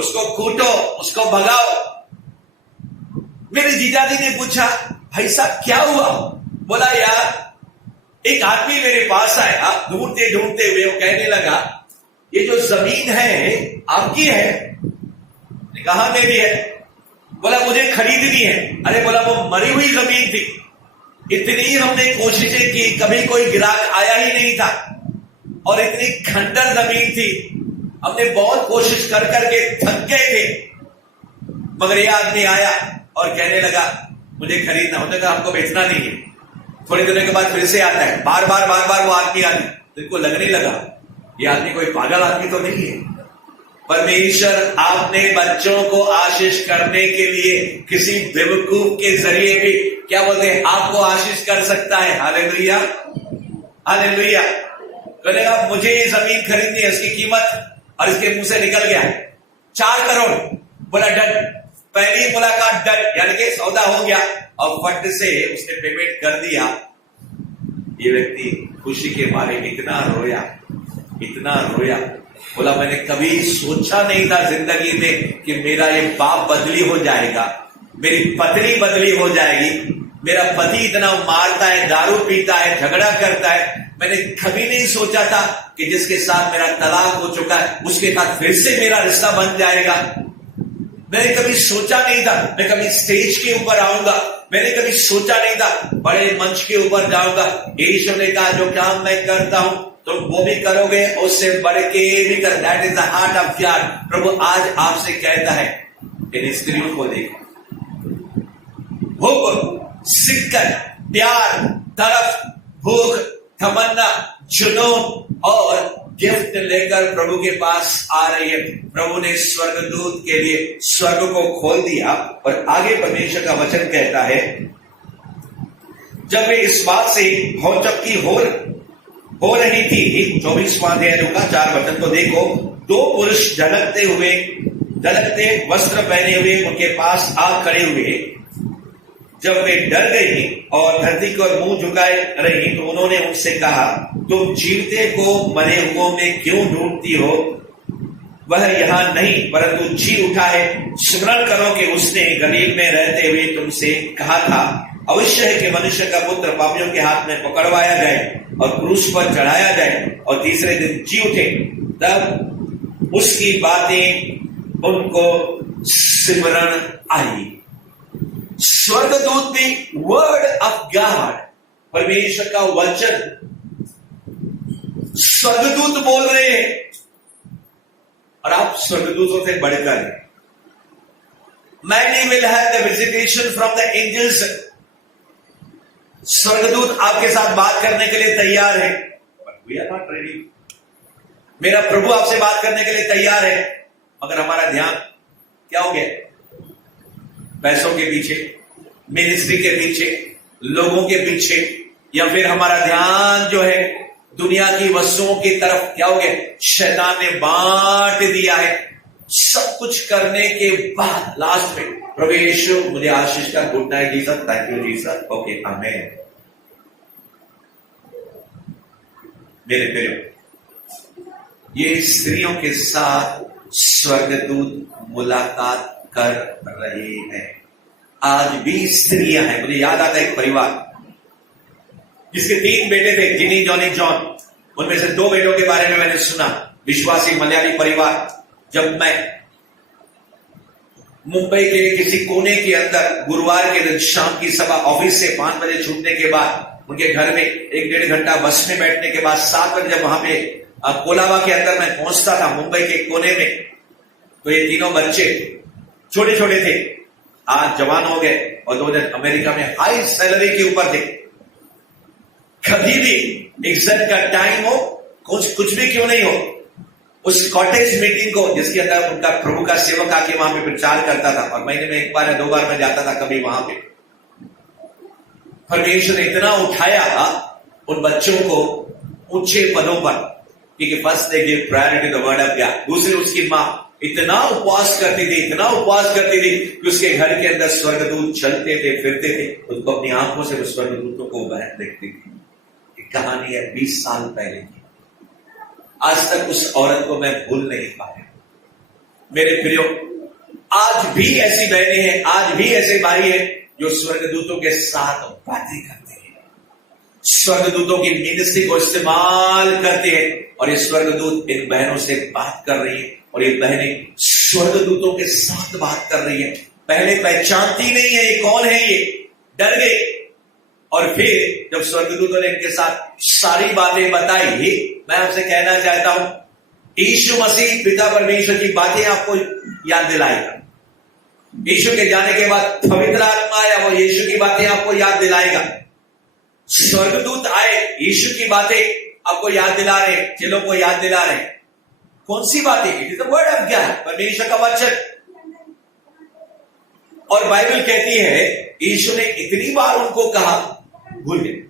उसको कूटो, उसको भगाओ। मेरे जीजाजी ने पूछा भाई साहब क्या हुआ? बोला यार एक आदमी मेरे पास आया, ढूंढते ढूंढते हुए वो कहने लगा ये जो जमीन है आपकी है? कहा मेरी है। बोला मुझे खरीदनी है। अरे बोला वो मरी हुई जमीन थी, इतनी हमने कोशिशें की, कभी कोई ग्राहक आया ही नहीं था, और इतनी खंडर जमीन थी, हमने बहुत कोशिश कर करके थक गए थे, मगर ये आदमी आया और कहने लगा मुझे खरीदना। होने का हमको बेचना नहीं है। थोड़े दिनों के बाद फिर से आता है, बार बार वो आदमी आदमी। तो इनको लगने लगा ये आदमी कोई पागल आदमी तो नहीं है। परमेश्वर आपने बच्चों को आशीष करने के लिए किसी बेवकूफ के जरिए भी क्या बोलते हैं आपको आशीष कर सकता है। Hallelujah, hallelujah. बोलेगा मुझे ये जमीन खरीदनी है, इसकी कीमत, और इसके मुंह से निकल गया 4 करोड़। बोला डन। पहली मुलाकात डन, यानी कि सौदा हो गया, और फट से उसने पेमेंट कर दिया। ये व्यक्ति खुशी के मारे इतना रोया, इतना रोया। बोला मैंने कभी सोचा नहीं था जिंदगी में कि मेरा ये बाप बदली हो जाएगा, मेरी पत्नी बदली हो जाएगी, मेरा पति इतना मारता है, दारू पीता है, झगड़ा करता है। मैंने कभी नहीं सोचा था कि जिसके साथ मेरा तलाक हो चुका है उसके साथ फिर से मेरा रिश्ता बन जाएगा। मैंने कभी सोचा नहीं था मैं कभी स्टेज के ऊपर आऊंगा, मैंने कभी सोचा नहीं था बड़े मंच के ऊपर जाऊंगा। यीशु ने कहा जो काम मैं करता हूं तुम वो भी करोगे, उससे बढ़ के भी कर। That is the heart of God. प्रभु आज आपसे कहता है इन स्त्रियों को देखो, भूख, सिक्कत, प्यार, तरफ, भूख, तमन्ना, जुनून और गिफ्ट लेकर प्रभु के पास आ रही है। प्रभु ने स्वर्गदूत के लिए स्वर्ग को खोल दिया, और आगे परमेश्वर का वचन कहता है जब वे इस बात से भौचक्की हो रही थी। 24वां अध्याय लूका 4 वचन को देखो। 2 पुरुष झलकते वस्त्र पहने हुए उनके पास आ खड़े हुए। जब वे डर गई और धरती को मुंह झुकाए रही तो उन्होंने उनसे कहा तुम जीवते को मरे हुओं में क्यों ढूंढती हो? वह यहां नहीं परंतु जी उठा है। स्मरण करो कि उसने गलील में रहते हुए तुमसे कहा था अवश्य है कि मनुष्य का पुत्र पापियों के हाथ में पकड़वाया जाए और क्रूस पर चढ़ाया जाए और तीसरे दिन जी उठे। तब उसकी बातें उनको सिमरण आई। स्वर्गदूत भी वर्ड ऑफ गॉड, परमेश्वर का वचन, स्वर्गदूत बोल रहे हैं, और आप स्वर्गदूतों से बढ़कर many will have the visitation from the angels. स्वर्गदूत आपके साथ बात करने के लिए तैयार है, but we are not ready. मेरा प्रभु आपसे बात करने के लिए तैयार है, मगर हमारा ध्यान क्या हो गया? पैसों के पीछे, मिनिस्ट्री के पीछे, लोगों के पीछे, या फिर हमारा ध्यान जो है दुनिया की वस्तुओं की तरफ क्या हो गया? शैतान ने बांट दिया है। सब कुछ करने के बाद लास्ट में प्रभु यीशु मुझे आशीष का good night Jesus, thank you Jesus, okay amen. मेरे प्रियो, ये स्त्रियों के साथ स्वर्गदूत मुलाकात कर रहे हैं। आज भी स्त्रियां हैं। मुझे याद आता है एक परिवार, इसके 3 बेटे थे, जिनी, जॉनी, जॉन। उनमें से 2 बेटों के बारे में मैंने सुना। विश्वासी मलयाली परिवार। जब मैं मुंबई के किसी कोने के अंदर गुरुवार के दिन शाम की सभा ऑफिस से 5 बजे छूटने के बाद उनके घर में 1-1.5 घंटा बस में बैठने के बाद 7 बजे जब वहां पे कोलाबा के अंदर मैं पहुंचता था मुंबई के कोने में, तो ये तीनों बच्चे छोटे छोटे थे, आज जवान हो गए और 2 दिन अमेरिका में हाई सैलरी के ऊपर थे। कभी भी एग्जाम का टाइम हो, कुछ भी क्यों नहीं हो, उस कॉटेज मीटिंग को जिसके अंदर उनका प्रभु का सेवक आके वहां पे प्रचार करता था, और महीने में 1 बार या 2 बार मैं जाता था कभी वहां पे। परमेश्वर ने इतना उठाया उन बच्चों को ऊंचे पदों पर, क्योंकि first they give priority to the word of God. दूसरी उसकी मां इतना उपवास करती थी, इतना उपवास करती थी कि उसके घर के अंदर स्वर्गदूत चलते थे, फिरते थे, उसको अपनी आंखों से उस स्वर्गदूतों को देखती थी। एक कहानी है 20 साल पहले की, आज तक उस औरत को मैं भूल नहीं पाया। मेरे प्रियो, आज भी ऐसी बहनें हैं, आज भी ऐसे भाई हैं जो स्वर्गदूतों के साथ बातें करते हैं, स्वर्गदूतों की मिनिस्ट्री को इस्तेमाल करते हैं, और ये स्वर्गदूत इन बहनों से बात कर रही है, और ये बहनें स्वर्गदूतों के साथ बात कर रही है। पहले पहचानती नहीं है ये कौन है, ये डर गई, और फिर जब स्वर्गदूतों ने इनके साथ सारी बातें बताई, मैं आपसे कहना चाहता हूं, यीशु मसीह पिता परमेश्वर की बातें आपको याद दिलाएगा। यीशु के जाने के बाद पवित्र आत्मा आया, वो यीशु की बातें आपको याद दिलाएगा। स्वर्गदूत आए, यीशु की बातें आपको याद दिला रहे, चेलों को याद दिला रहे। कौन सी बातें? It is the word of God, परमेश्वर का वचन। और बाइबल कहती है यीशु ने इतनी बार उनको कहा, भूल गए,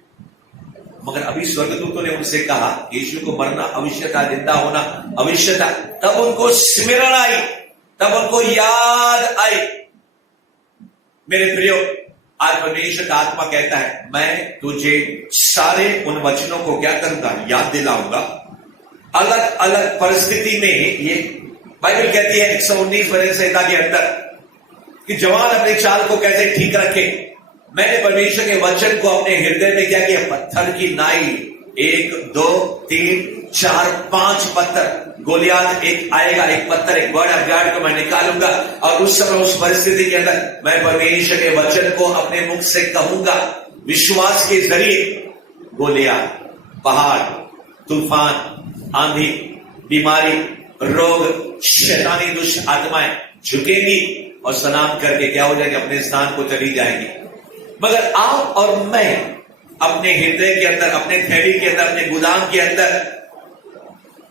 मगर अभी स्वर्गदूतों ने उनसे कहा यीशु को मरना अवश्य था, जिंदा होना अवश्य था। तब उनको स्मरण आई, तब उनको याद आई। मेरे प्रियो, आज परमेश्वर का आत्मा कहता है, मैं तुझे सारे उन वचनों को क्या करूंगा? याद दिलाऊंगा। अलग अलग परिस्थिति में ये बाइबल कहती है 119 वचन संहिता के अंदर कि जवान अपने चाल को कैसे ठीक रखे। मैंने परमेश्वर के वचन को अपने हृदय में क्या किया? पत्थर की नाई, 1 2 3 4 5 पत्थर। गोलियात एक आएगा, एक पत्थर, एक वर्ड ऑफ गॉड को मैं निकालूंगा, और उस समय उस परिस्थिति के अंदर मैं परमेश्वर के वचन को अपने मुख से कहूंगा। विश्वास के जरिए गोलियात, पहाड़, तूफान, आंधी, बीमारी, रोग, शैतानी दुष्ट आत्माएं झुकेंगी और सलाम करके क्या हो जाएंगे? अपने स्थान को चली जाएंगी। मगर आप और मैं अपने हृदय के अंदर, अपने थैली के अंदर, अपने गोदाम के अंदर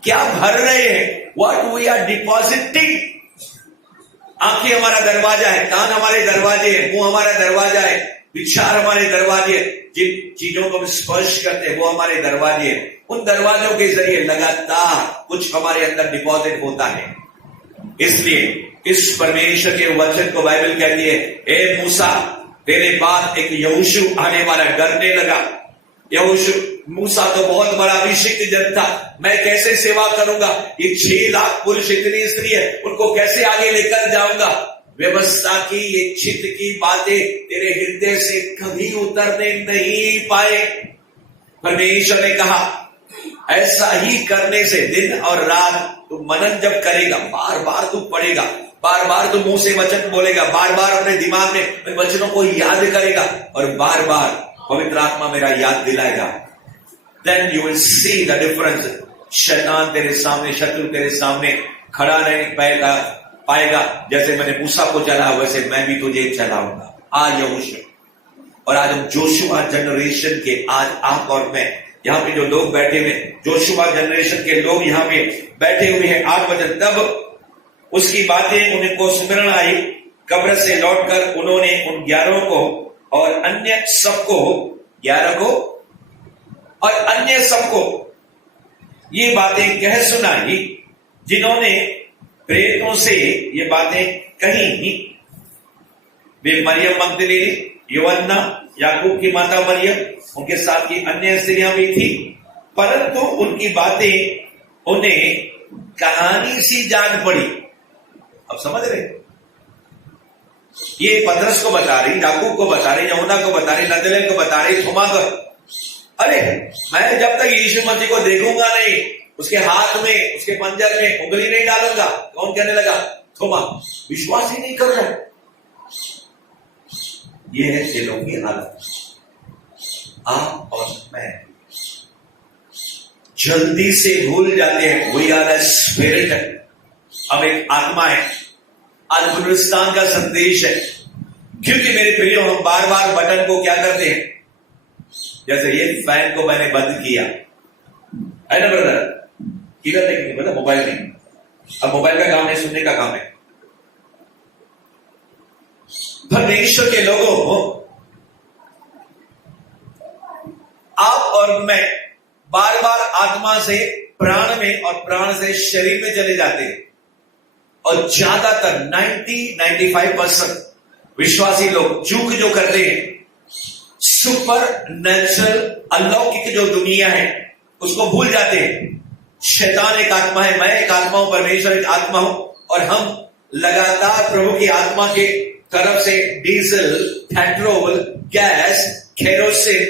क्या भर रहे हैं? What we are depositing. आंखें हमारा दरवाजा है, कान हमारे दरवाजे हैं, मुंह हमारा दरवाजा है, विचार हमारे दरवाजे हैं, जिन चीजों को हम स्पर्श करते हैं वो हमारे दरवाजे हैं। उन दरवाजों के जरिए लगातार कुछ हमारे अंदर डिपॉजिट होता है। इसलिए इस परमेश्वर के वचन को बाइबल कहती है, ए मूसा, तेरे बाद एक यहोशू आने वाला। डरने लगा यहोशू। मूसा तो बहुत बड़ा अभिषिक्त जन था, मैं कैसे सेवा करूंगा? ये 6 लाख पुरुष, इतनी स्त्री है, उनको कैसे आगे लेकर जाऊंगा? व्यवस्था की ये चित्त की बातें तेरे हृदय से कभी उतरने नहीं पाए। परमेश्वर ने कहा, ऐसा ही करने से दिन और रात तू मनन जब करेगा, बार बार तू पढ़ेगा, बार बार तू मुंह से वचन बोलेगा, बार बार अपने दिमाग में वचनों को याद करेगा, और बार बार पवित्र आत्मा मेरा याद दिलाएगा। Then you will see the difference। शैतान तेरे सामने, शत्रु तेरे सामने खड़ा नहीं पाएगा। जैसे मैंने मूसा को चला, वैसे मैं भी तुझे चलाऊंगा। आज यहोशू, और आज हम जोशुआ जनरेशन के, आज आप और मैं यहाँ पे जो लोग बैठे हुए, जोशुआ जनरेशन के लोग यहाँ पे बैठे हुए हैं। 8 वचन, तब उसकी बातें उनको स्मरण आई, कब्र से लौटकर उन्होंने उन 11 को और अन्य सबको, 11 को और अन्य सबको ये बातें कह सुनाई, जिन्होंने प्रेतों से ये बातें कही। वे मरियम मगदलीनी, यूहन्ना, याकूब की माता मरियम, उनके साथ की अन्य स्त्रियां भी थी, परंतु उनकी बातें उन्हें कहानी सी जान पड़ी। अब समझ रहे? ये पतरस को बता रही, याकूब को बता रही, यूहन्ना को बता रही, नतनएल को बता रही, थोमा को, अरे मैं जब तक यीशु मसीह को देखूंगा नहीं, उसके हाथ में, उसके पंजर में उंगली नहीं डालूंगा। कौन कहने लगा? थोमा। विश्वास ही नहीं कर रहा। ये है चेलों की हालत। आप और मैं जल्दी से भूल जाते हैं। वी आर अ स्पिरिट, हम एक आत्मा है। आज पुनरुत्थान का संदेश है, क्योंकि मेरे प्रियो हम बार बार बटन को क्या करते हैं, जैसे ये फैन को मैंने बंद किया है ना ब्रदर, इधर देखेंगे मतलब मोबाइल नहीं। अब मोबाइल का काम है, सुनने का काम है। परमेश्वर के लोगों, आप और मैं बार बार आत्मा से प्राण में और प्राण से शरीर में चले जाते हैं। और ज्यादातर 90-95% विश्वासी लोग चूक जो करते हैं, सुपर नेचुरल अलौकिक जो दुनिया है उसको भूल जाते हैं। शैतान एक आत्मा है, मैं एक आत्मा हूं, परमेश्वर एक आत्मा हूं, और हम लगातार प्रभु की आत्मा के तरफ से डीजल, पेट्रोल, गैस, केरोसिन,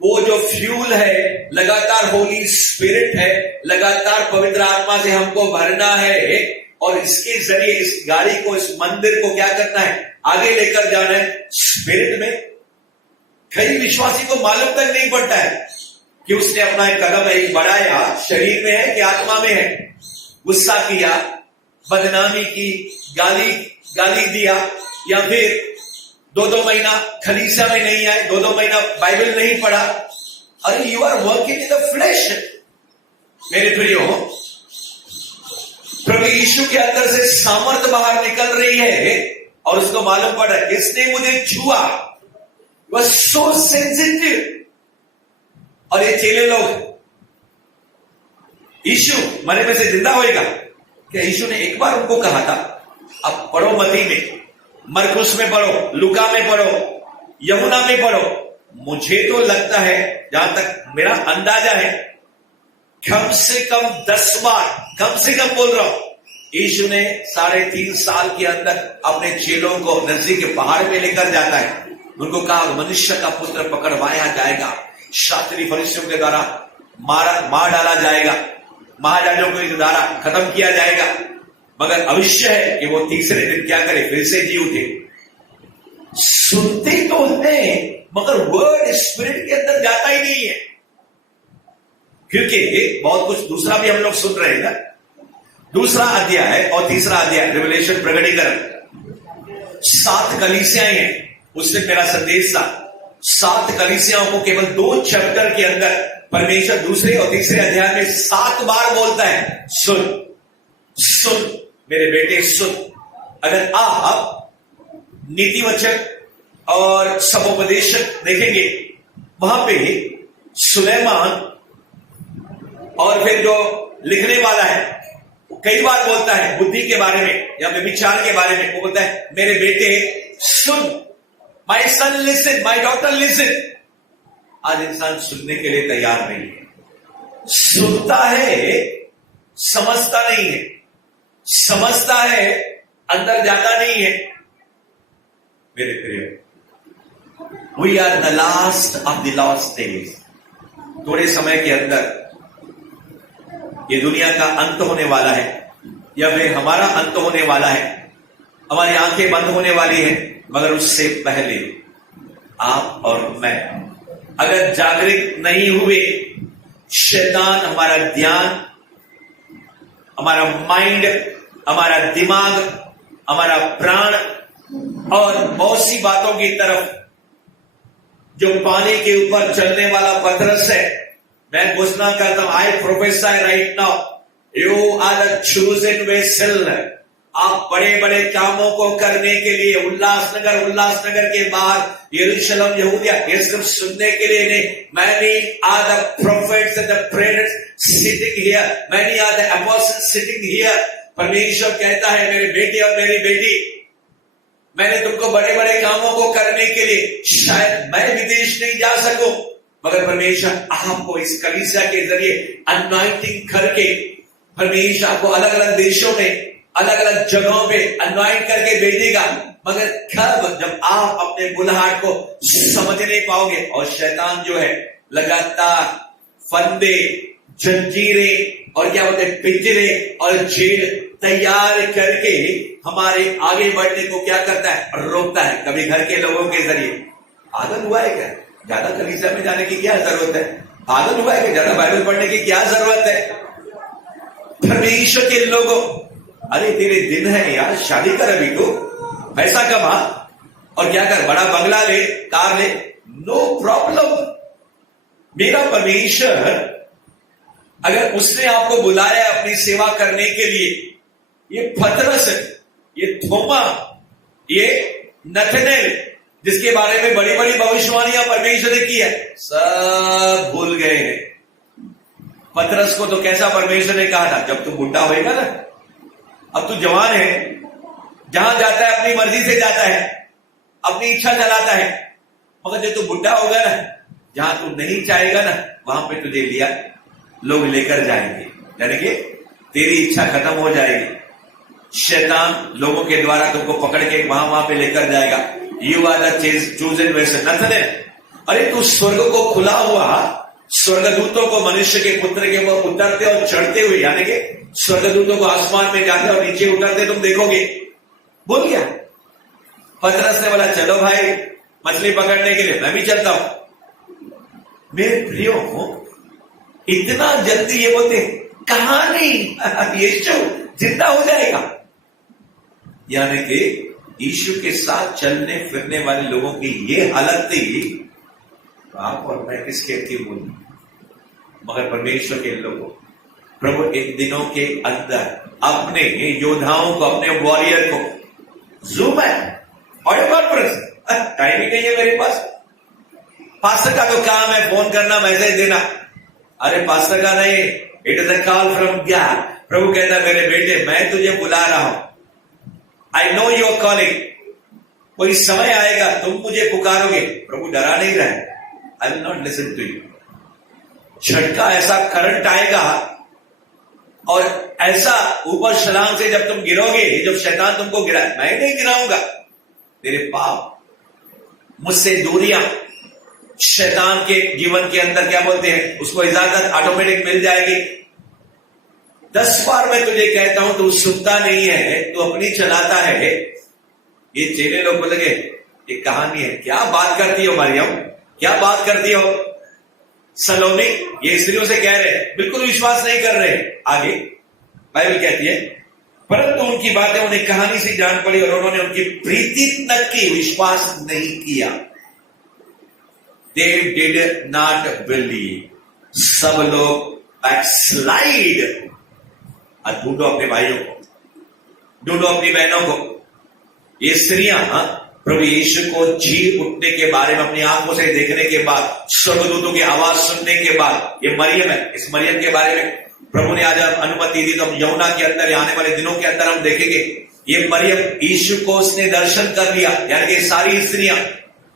वो जो फ्यूल है, लगातार होली स्पिरिट है, लगातार पवित्र आत्मा से हमको भरना है। और इसके जरिए इस गाड़ी को, इस मंदिर को क्या करना है, आगे लेकर जाना है स्पिरिट में। कई विश्वासी को मालूम तक नहीं पड़ता है कि उसने अपना एक कदम एक बढ़ाया, शरीर में है कि आत्मा में है। गुस्सा किया, बदनामी की, गाली दिया, या फिर 2-2 महीना खलीसा में नहीं आए, 2-2 महीना बाइबल नहीं पढ़ा। अरे you are working in the flesh. मेरे प्रियो, प्रभु यीशु के अंदर से सामर्थ बाहर निकल रही है और उसको मालूम पड़ रहा है, इसने मुझे छुआ, वह सो सेंसिटिव। और ये चेले लोग, यीशु मरे में से जिंदा होएगा क्या? यीशु ने एक बार उनको कहा था, अब पढ़ो मती में, मरकुस में पढ़ो, लुका में पढ़ो, यमुना में पढ़ो। मुझे तो लगता है, जहां तक मेरा अंदाजा है, कम से कम 10 बार, कम से कम बोल रहा हूं, यीशु ने 3.5 साल के अंदर अपने चेलों को नजदीक के पहाड़ पे लेकर जाता है। उनको कहा, मनुष्य का पुत्र पकड़वाया जाएगा, शास्त्री फरीसियों के द्वारा मार डाला जाएगा, महाराजों के द्वारा खत्म किया जाएगा, मगर अवश्य है कि वो तीसरे दिन क्या करे, फिर से जी उठे। सुनते तो हैं, मगर वर्ड स्पिरिट के अंदर जाता ही नहीं है। क्योंकि बहुत कुछ दूसरा भी हम लोग सुन रहे हैं ना। दूसरा अध्याय और तीसरा अध्याय, रिवलेशन, प्रकटीकरण, 7 कलीसियाएं हैं। उससे मेरा संदेश था, 7 कलीसियाओं को केवल 2 चैप्टर के अंदर परमेश्वर दूसरे और तीसरे अध्याय में 7 बार बोलता है, सुन सुन मेरे बेटे सुन। अगर आप नीति वचन और सपोपदेशक देखेंगे, वहां पे सुलेमान और फिर जो लिखने वाला है कई बार बोलता है बुद्धि के बारे में या व्यभिचार के बारे में। वो बोलता है, मेरे बेटे सुन, माई सन लिसन, माई डॉटर लिसन। आज इंसान सुनने के लिए तैयार नहीं है। सुनता है, समझता नहीं है, समझता है, अंदर जाता नहीं है। मेरे प्रिय, we are the last of the last days. थोड़े समय के अंदर ये दुनिया का अंत होने वाला है, या फिर हमारा अंत होने वाला है, हमारी आंखें बंद होने वाली है। मगर उससे पहले आप और मैं अगर जागृत नहीं हुए, शैतान हमारा ध्यान, हमारा माइंड, हमारा दिमाग, हमारा प्राण और बहुत सी बातों की तरफ, जो पानी के ऊपर चलने वाला पतरस है, मैं घोषणा करता हूं, I prophesy right now, you are the chosen vessel. आप बड़े बड़े कामों को करने के लिए उल्लासनगर के बाहर, यरूशलेम, यहूदिया, ये सिर्फ सुनने के लिए नहीं। Many are the prophets and the prayers sitting here, many are the apostles sitting here. परमेश्वर कहता है, मेरे बेटे और मेरी बेटी, मैंने तुमको बड़े बड़े कामों को करने के लिए, शायद मैं विदेश नहीं जा सकूं, मगर परमेश्वर आपको इस कलीसिया के जरिए अनॉइंटिंग करके, परमेश्वर आपको अलग अलग देशों में, अलग अलग जगहों पे अनॉइंट करके भेजेगा। मगर कब? जब आप अपने बुलाहट को समझ नहीं पाओगे। और शैतान जो है लगातार फंदे, जंजीरें और क्या बोलते हैं पिंजरे और जेल तैयार करके हमारे आगे बढ़ने को क्या करता है, रोकता है। कभी घर के लोगों के जरिए पागल हुआ है क्या, ज्यादा कलीसिया में जाने की क्या जरूरत है, पागल हुआ है क्या, ज्यादा बाइबल पढ़ने की क्या जरूरत है। परमेश्वर के लोगों, अरे तेरे दिन है यार, शादी कर अभी तो, पैसा कमा और क्या कर, बड़ा बंगला ले, कार ले, नो प्रॉब्लम। मेरा परमेश्वर अगर उसने आपको बुलाया अपनी सेवा करने के लिए, ये पतरस, ये थोमा, ये नथनएल, जिसके बारे में बड़ी बड़ी भविष्यवाणियां परमेश्वर ने की है, सब भूल गए हैं। पतरस को तो कैसा परमेश्वर ने कहा था, जब तू बुढ़ा होएगा ना, अब तू जवान है, जहां जाता है अपनी मर्जी से जाता है, अपनी इच्छा चलाता है, मगर जब तू बुढ़ा होगा ना, जहां तू नहीं चाहेगा ना, वहां पे तुझे लिया लोग लेकर जाएंगे, यानी कि तेरी इच्छा खत्म हो जाएगी। शैतान लोगों के द्वारा तुमको पकड़ के वहां पे लेकर जाएगा। You are the chosen vessel. Nathanael, अरे तू स्वर्ग को खुला हुआ, स्वर्गदूतों को मनुष्य के पुत्र के ऊपर उतरते और चढ़ते हुए, यानी कि स्वर्गदूतों को आसमान में जाते और नीचे उतरते तुम देखोगे, बोल गया। पतरस ने बोला चलो भाई मछली पकड़ने के लिए मैं भी चलता हूं। मेरे प्रियो, इतना जल्दी ये बोलते कहां नहीं, यीशु जिंदा हो जाएगा, यानी कि यीशु के साथ चलने फिरने वाले लोगों की ये हालत थी, तो आप और मैं किसके थी बोली, मगर परमेश्वर के लोगों, प्रभु इन दिनों के अंदर अपने योद्धाओं को, अपने वॉरियर को, जूम है ऑडियो कॉन्फ्रेंस, टाइम ही नहीं है मेरे पास। पास्टर का तो काम है फोन करना, मैसेज देना, अरे पास्टर का नहीं, it is a call from God. प्रभु कहता है मेरे बेटे मैं तुझे बुला रहा हूं, आई नो योर कॉलिंग, कोई समय आएगा तुम मुझे पुकारोगे। प्रभु डरा नहीं रहा है, I will not listen to you. झटका ऐसा करंट आएगा और ऐसा ऊपर छलांग से जब तुम गिरोगे, जब शैतान तुमको गिराए, मैं नहीं गिराऊंगा, तेरे पाप, मुझसे दूरियां, शैतान के जीवन के अंदर क्या बोलते हैं उसको इजाजत ऑटोमेटिक मिल जाएगी। 10 बार मैं तुझे कहता हूं तू सुनता नहीं है, तू अपनी चलाता है। ये चेले लोग बोलेंगे ये कहानी है, क्या बात करती हो मरियम, क्या बात करती हो सलोमी, ये स्त्रियों से कह रहे हैं, बिल्कुल विश्वास नहीं कर रहे। आगे बाइबल कहती है परंतु उनकी बातें उन्हें कहानी से जान पड़ी और उन्होंने उनकी प्रीति तक की विश्वास नहीं किया। They did not believe। सब लोग बैकस्लाइड। और ढूंढो अपने भाइयों को, ढूंढो अपनी बहनों को। ये स्त्रियां प्रभु यीशु को जी उठने के बारे में अपनी आंखों से देखने के बाद, स्वर्गदूतों की आवाज सुनने के बाद, ये मरियम है, इस मरियम के बारे में प्रभु ने आज अनुमति दी तो हम यमुना के अंदर आने वाले दिनों के अंदर हम देखेंगे। ये मरियम यीशु को उसने दर्शन कर लिया, यानी कि सारी स्त्रियां,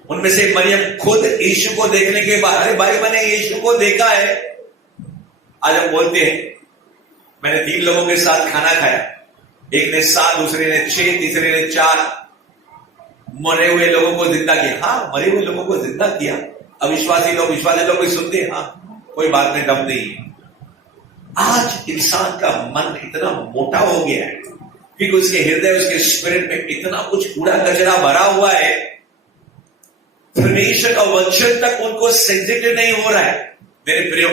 उनमें से मरियम खुद यीशु को देखने के बाद, अरे भाई मैंने यीशु को देखा है। आज हम बोलते हैं मैंने 3 लोगों के साथ खाना खाया, एक ने 7, दूसरे ने 6, तीसरे ने 4, मरे हुए लोगों को जिंदा किया। हाँ, मरे हुए लोगों को जिंदा किया। अविश्वासी लोग विश्वासी लोग भी सुनते हैं, हाँ कोई बात में दम नहीं है। आज इंसान का मन इतना मोटा हो गया है कि उसके हृदय, उसके स्पिरिट में इतना कुछ कूड़ा कचरा भरा हुआ है, परमेश्वर का वचन तक उनको सेंसिटिव नहीं हो रहा है। मेरे प्रियो,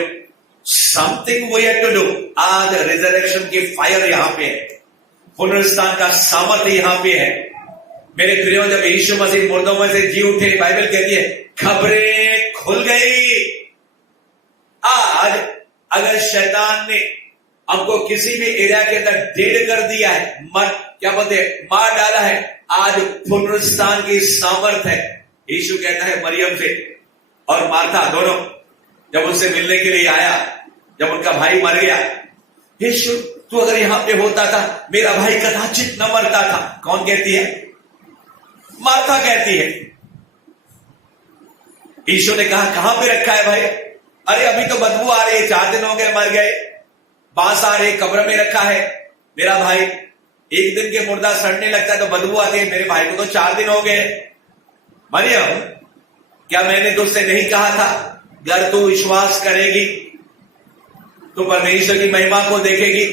something we have to do. आज रिजरेक्शन की फायर यहां पे है, पुनरुत्थान का सामर्थ्य यहां पे है। मेरे प्रियो, जब यीशु मसीह मुर्दों में से जी उठे, बाइबल कहती है खबरें खुल गई। आज अगर शैतान ने हमको किसी भी एरिया के अंदर डेड कर दिया है, क्या बोलते हैं, मार डाला है, आज पुनरुत्थान की सामर्थ्य है। यीशु कहता है मरियम से और मार्था दोनों जब उससे मिलने के लिए आया, जब उनका भाई मर गया, यीशु तू अगर यहां पे होता था मेरा भाई कदाचित न मरता था। कौन कहती है? मार्था कहती है। यीशु ने कहा कहां पे रखा है भाई? अरे अभी तो बदबू आ रही है, 4 दिन हो गए मर गए, बांस आ रहे, कब्र में रखा है मेरा भाई। 1 दिन के मुर्दा सड़ने लगता है तो बदबू आती है, मेरे भाई को तो 4 दिन हो गए। मरियम, क्या मैंने तुझसे नहीं कहा था अगर तू विश्वास करेगी तो परमेश्वर की महिमा को देखेगी।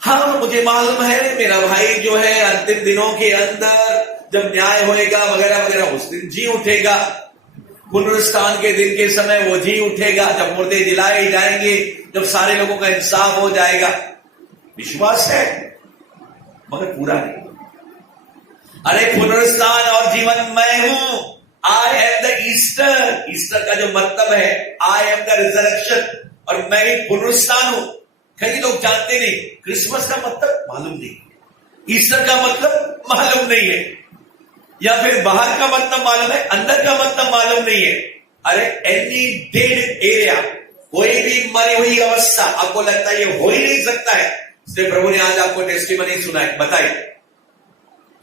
हाँ, मुझे मालूम है मेरा भाई जो है अंतिम दिनों के अंदर जब न्याय होएगा वगैरह वगैरह उस दिन जी उठेगा। पुनरुत्थान के दिन के समय वो जी उठेगा, जब मुर्दे जिलाए जाएंगे, जब सारे लोगों का इंसाफ हो जाएगा। विश्वास है मगर पूरा नहीं। अरे पुनरुत्थान और जीवन मैं हूं, I am the Easter. Easter का जो मतलब है आई एम द रिजरेक्शन, और मैं ही पुनरुत्थान हूं। कई लोग जानते नहीं, क्रिसमस का मतलब मालूम नहीं, ईस्टर का मतलब मालूम नहीं है, या फिर बाहर का मतलब मालूम है, अंदर का मतलब मालूम नहीं है। अरे एनी डेड एरिया, कोई भी मरी हुई अवस्था आपको लगता है ये हो ही नहीं सकता है, इसलिए प्रभु ने आज आपको टेस्टिमनी सुनाई, बताई।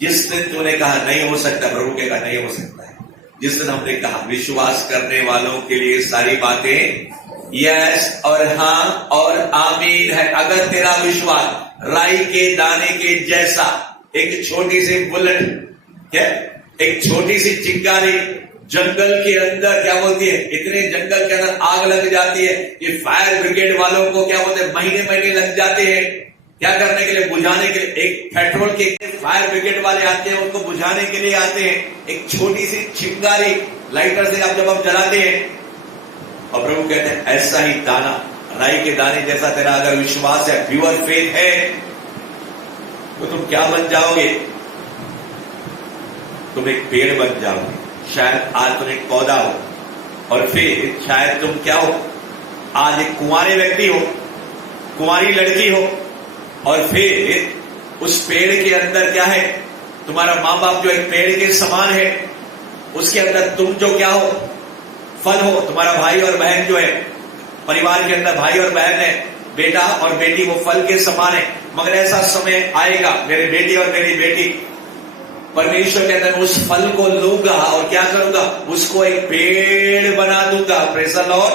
जिस दिन तूने कहा नहीं हो सकता, प्रभु के कहा नहीं हो सकता है। जिस दिन हमने कहा विश्वास करने वालों के लिए सारी बातें यस और हाँ और आमीन है। अगर तेरा विश्वास राई के दाने के जैसा, एक छोटी सी बुलेट, क्या एक छोटी सी चिंगारी जंगल के अंदर क्या बोलती है, इतने जंगल के अंदर आग लग जाती है कि फायर ब्रिगेड वालों को क्या बोलते हैं महीने महीने लग जाते हैं क्या करने के लिए, बुझाने के लिए। एक पेट्रोल के फायर ब्रिगेड वाले आते हैं, उनको बुझाने के लिए आते हैं। एक छोटी सी चिंगारी लाइटर से जब आप जलाते हैं, और प्रभु कहते हैं ऐसा ही दाना, राई के दाने जैसा तेरा अगर विश्वास है, प्योर फेथ है, तो तुम क्या बन जाओगे? तुम एक पेड़ बन जाओगे। शायद आज तुम एक पौधा हो, और फिर शायद तुम क्या हो, आज एक कुंवारे व्यक्ति हो, कुंवारी लड़की हो, और फिर उस पेड़ के अंदर क्या है, तुम्हारा माँ बाप जो एक पेड़ के समान है, उसके अंदर तुम जो क्या हो, फल हो। तुम्हारा भाई और बहन जो है, परिवार के अंदर भाई और बहन है, बेटा और बेटी, वो फल के समान है। मगर ऐसा समय आएगा मेरे बेटी और मेरी बेटी, परमेश्वर के अंदर उस फल को लूंगा और क्या करूंगा, उसको एक पेड़ बना दूंगा। Praise the Lord,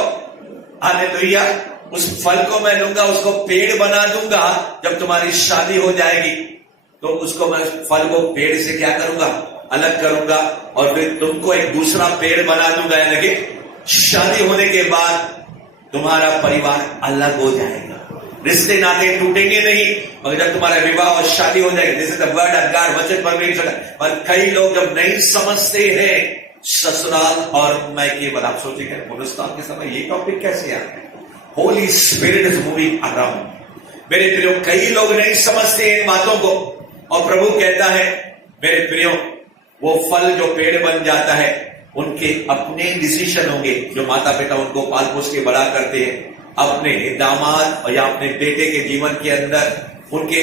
hallelujah. उस फल को मैं लूंगा, उसको पेड़ बना दूंगा। जब तुम्हारी शादी हो जाएगी तो उसको मैं फल को पेड़ से क्या करूंगा, अलग करूंगा, और फिर तुमको एक दूसरा पेड़ बना दूंगा। यानी कि शादी होने के बाद तुम्हारा परिवार अलग हो जाएगा, रिश्ते नाते टूटेंगे नहीं, मगर जब तुम्हारा विवाह और शादी हो जाएगी, this is the word of God, वचन परमेश्वर। पर कई लोग जब नहीं समझते हैं ससुराल और मैके, आप सोचेंगे पुनरुत्थान के समय ये टॉपिक कैसे आता है? Holi spirit is moving around. मेरे प्रियो, कई लोग नहीं समझते इन बातों को, और प्रभु कहता है मेरे प्रियो, वो फल जो पेड़ बन जाता है, उनके अपने डिसीजन होंगे। जो माता पिता उनको पाल पोस के बड़ा करते हैं, अपने दामाद या अपने बेटे के जीवन के अंदर उनके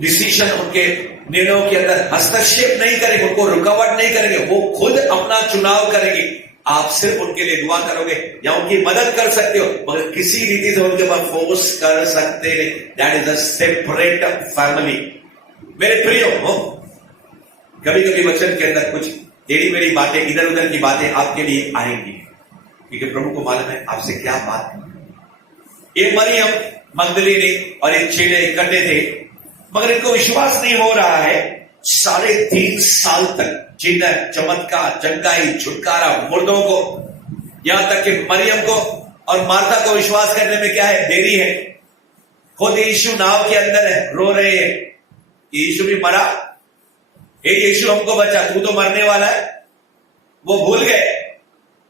डिसीजन, उनके निर्णयों के अंदर हस्तक्षेप नहीं करेंगे, उनको रुकावट नहीं करेंगे, वो खुद अपना चुनाव करेंगे। आप सिर्फ उनके लिए दुआ करोगे या उनकी मदद कर सकते हो, मगर किसी रीति से उनके ऊपर फोर्स कर सकते नहीं। That is a separate family. मेरे प्रियो, कभी कभी वचन के अंदर कुछ टेढ़ी मेरी बातें, इधर उधर की बातें आपके लिए आएंगी, क्योंकि प्रभु को मालूम है आपसे क्या बात है। ये मरियम मगदलीनी और एक चेले इकट्ठे थे, मगर इनको विश्वास नहीं हो रहा है। 3.5 साल तक चिन्ह, चमत्कार, चंगाई, छुटकारा मुर्दों को, यहां तक कि मरियम को और मार्था को विश्वास करने में क्या है, देरी है। खुद यीशु नाव के अंदर है, रो रहे हैं, यीशु भी मरा, हे यीशु हमको बचा, तू तो मरने वाला है। वो भूल गए।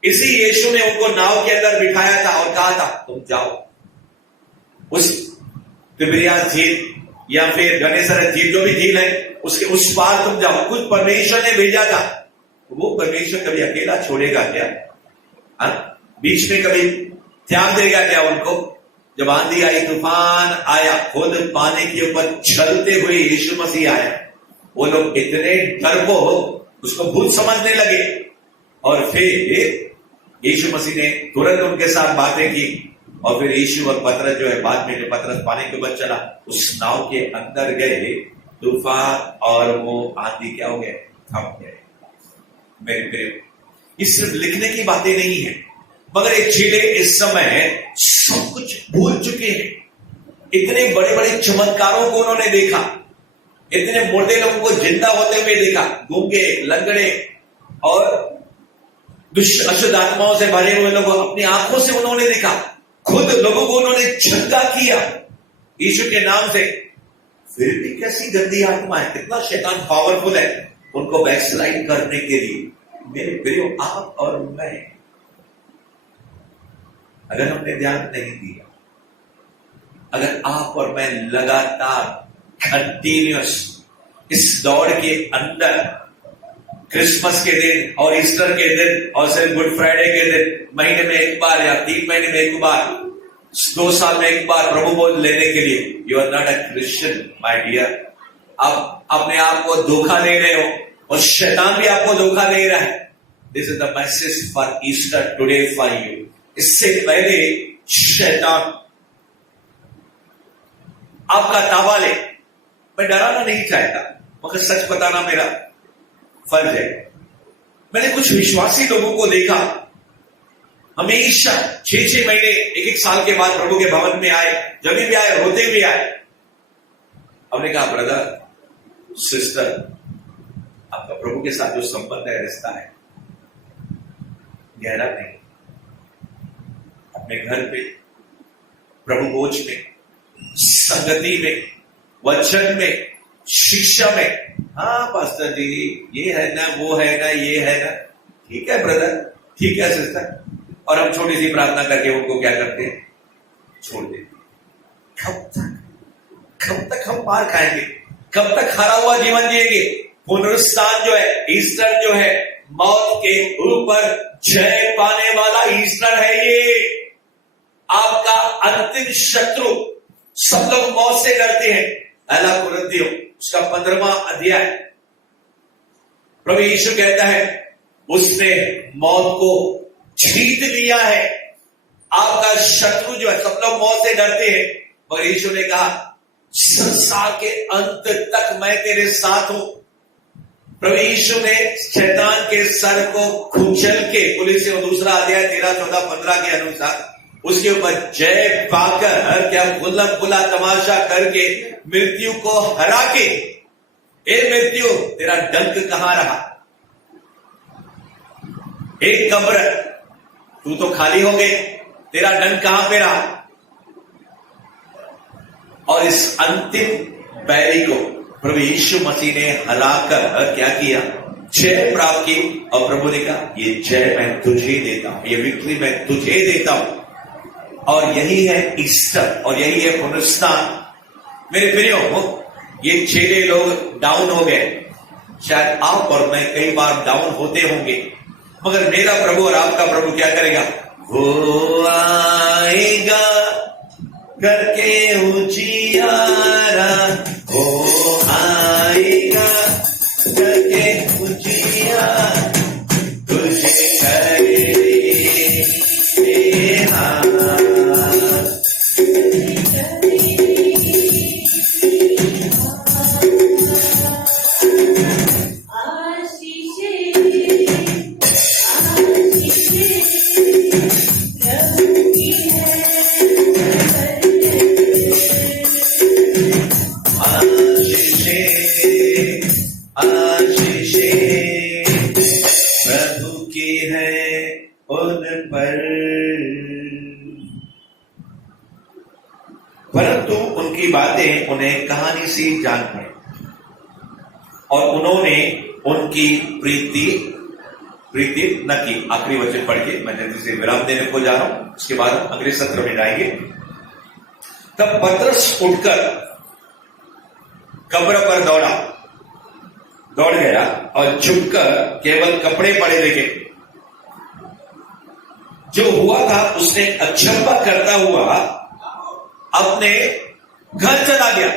इसी यीशु ने उनको नाव के अंदर बिठाया था और कहा था तुम जाओ उस तिबिरियास झील या फिर गनेसरत झील, जो भी झील है, उसके उस पार तुम जाओ। कुछ परमेश्वर ने भेजा था। वो परमेश्वर कभी अकेला छोड़ेगा क्या? बीच में कभी त्याग देगा क्या उनको? जब आंधी आई, तूफान आया, खुद पानी के ऊपर चलते हुए यीशु मसीह आया, वो लोग इतने डरपोक उसको भूत समझने लगे, और फिर यीशु मसीह ने तुरंत उनके साथ बातें की, और फिर यीशु और पतरस जो है, बाद में पतरस पानी के ऊपर चला, उस नाव के अंदर गए, तूफान और वो आंधी क्या हो गए, थम गए। मेरे प्रिय, ये सिर्फ लिखने की बातें नहीं है, मगर एक चेले इस समय सब कुछ भूल चुके हैं। इतने बड़े बड़े चमत्कारों को उन्होंने देखा, इतने मुर्दे लोगों को जिंदा होते हुए देखा, गूंगे, लंगड़े, और दुष्ट अशुद्ध आत्माओं से भरे हुए लोग अपनी आंखों से उन्होंने देखा, खुद लोगों को उन्होंने झंडा किया यीशु के नाम से, फिर भी कैसी गंदी आत्मा है, कितना शैतान पावरफुल है उनको बैकस्लाइड करने के लिए। मेरे प्रियो, आप और मैं अगर हमने ध्यान नहीं दिया, अगर आप और मैं लगातार कंटिन्यूअस इस दौड़ के अंदर क्रिसमस के दिन और ईस्टर के दिन और सिर्फ गुड फ्राइडे के दिन महीने में एक बार या 3 महीने में एक बार, 2 साल में एक बार प्रभु बोध लेने के लिए, you are not a Christian my dear. आप अपने आप को धोखा दे रहे हो और शैतान भी आपको धोखा दे रहा है। This is the message for Easter today for you. इससे पहले शैतान आपका ताबा ले। मैं डराना नहीं चाहता, मगर सच बताना मेरा फर्ज है। मैंने कुछ विश्वासी लोगों को देखा, हमेशा 6-6 महीने 1-1 साल के बाद प्रभु के भवन में आए, जब भी आए रोते हुए आए। हमने कहा ब्रदर सिस्टर, आपका प्रभु के साथ जो संबंध है, रिश्ता है, गहरा नहीं। अपने घर पे, प्रभु बोझ में, संगति में, वचन में, शिक्षा में, हाँ पास्टर जी ये है ना, वो है ना, ये है ना, ठीक है ब्रदर, ठीक है सिस्टर, और हम छोटी सी प्रार्थना करके उनको क्या करते हैं, छोड़ देते। कब तक हम मार खाएंगे, कब तक हारा हुआ जीवन जिएंगे? पुनरुत्थान जो है, ईस्टर जो है, मौत के ऊपर जय पाने वाला ईस्टर है। ये आपका अंतिम शत्रु। सब लोग मौत से डरते हैं। पहला कुरिन्थियों उसका 15वां अध्याय, प्रभु यीशु कहता है उसने मौत को जीत लिया है। आपका शत्रु जो है, सब लोग मौत से डरते हैं, मगर यीशु ने कहा संसार के अंत तक मैं तेरे साथ हूं। प्रभु यीशु ने शैतान के सर को कुचल के, पुलिस से 2 अध्याय 13, 14, 15 के अनुसार उसके ऊपर जय पाकर, हर क्या बुला तमाशा करके मृत्यु को हरा के, ए मृत्यु तेरा डंक कहां रहा? एक कब्र, तू तो खाली हो गई, तेरा डंक कहां पे रहा? और इस अंतिम बैरी को प्रभु यीशु मसीह ने हराकर क्या किया? जय प्राप्त की। और प्रभु ने कहा ये जय मैं तुझे देता हूं, ये विक्ट्री मैं तुझे देता हूं। और यही है ईस्टर और यही है पुनरुत्थान। मेरे प्रियो, ये चेले लोग डाउन हो गए, शायद आप और मैं कई बार डाउन होते होंगे, मगर मेरा प्रभु और आपका प्रभु क्या करेगा? वो आएगा करके उजियारा, वो आएगा करके उजियारा, तुझे करे परंतु उनकी बातें उन्हें कहानी सी जान पड़ी और उन्होंने उनकी प्रीति न की। आखिरी वचन पढ़ के मैं जल्दी से विराम देने को जा रहा हूं, उसके बाद हम अगले सत्र में जाएंगे। तब पतरस उठकर कब्र पर दौड़ गया और झुककर केवल कपड़े पड़े देखे। जो हुआ था उसने अचंभा करता हुआ अपने घर चला गया।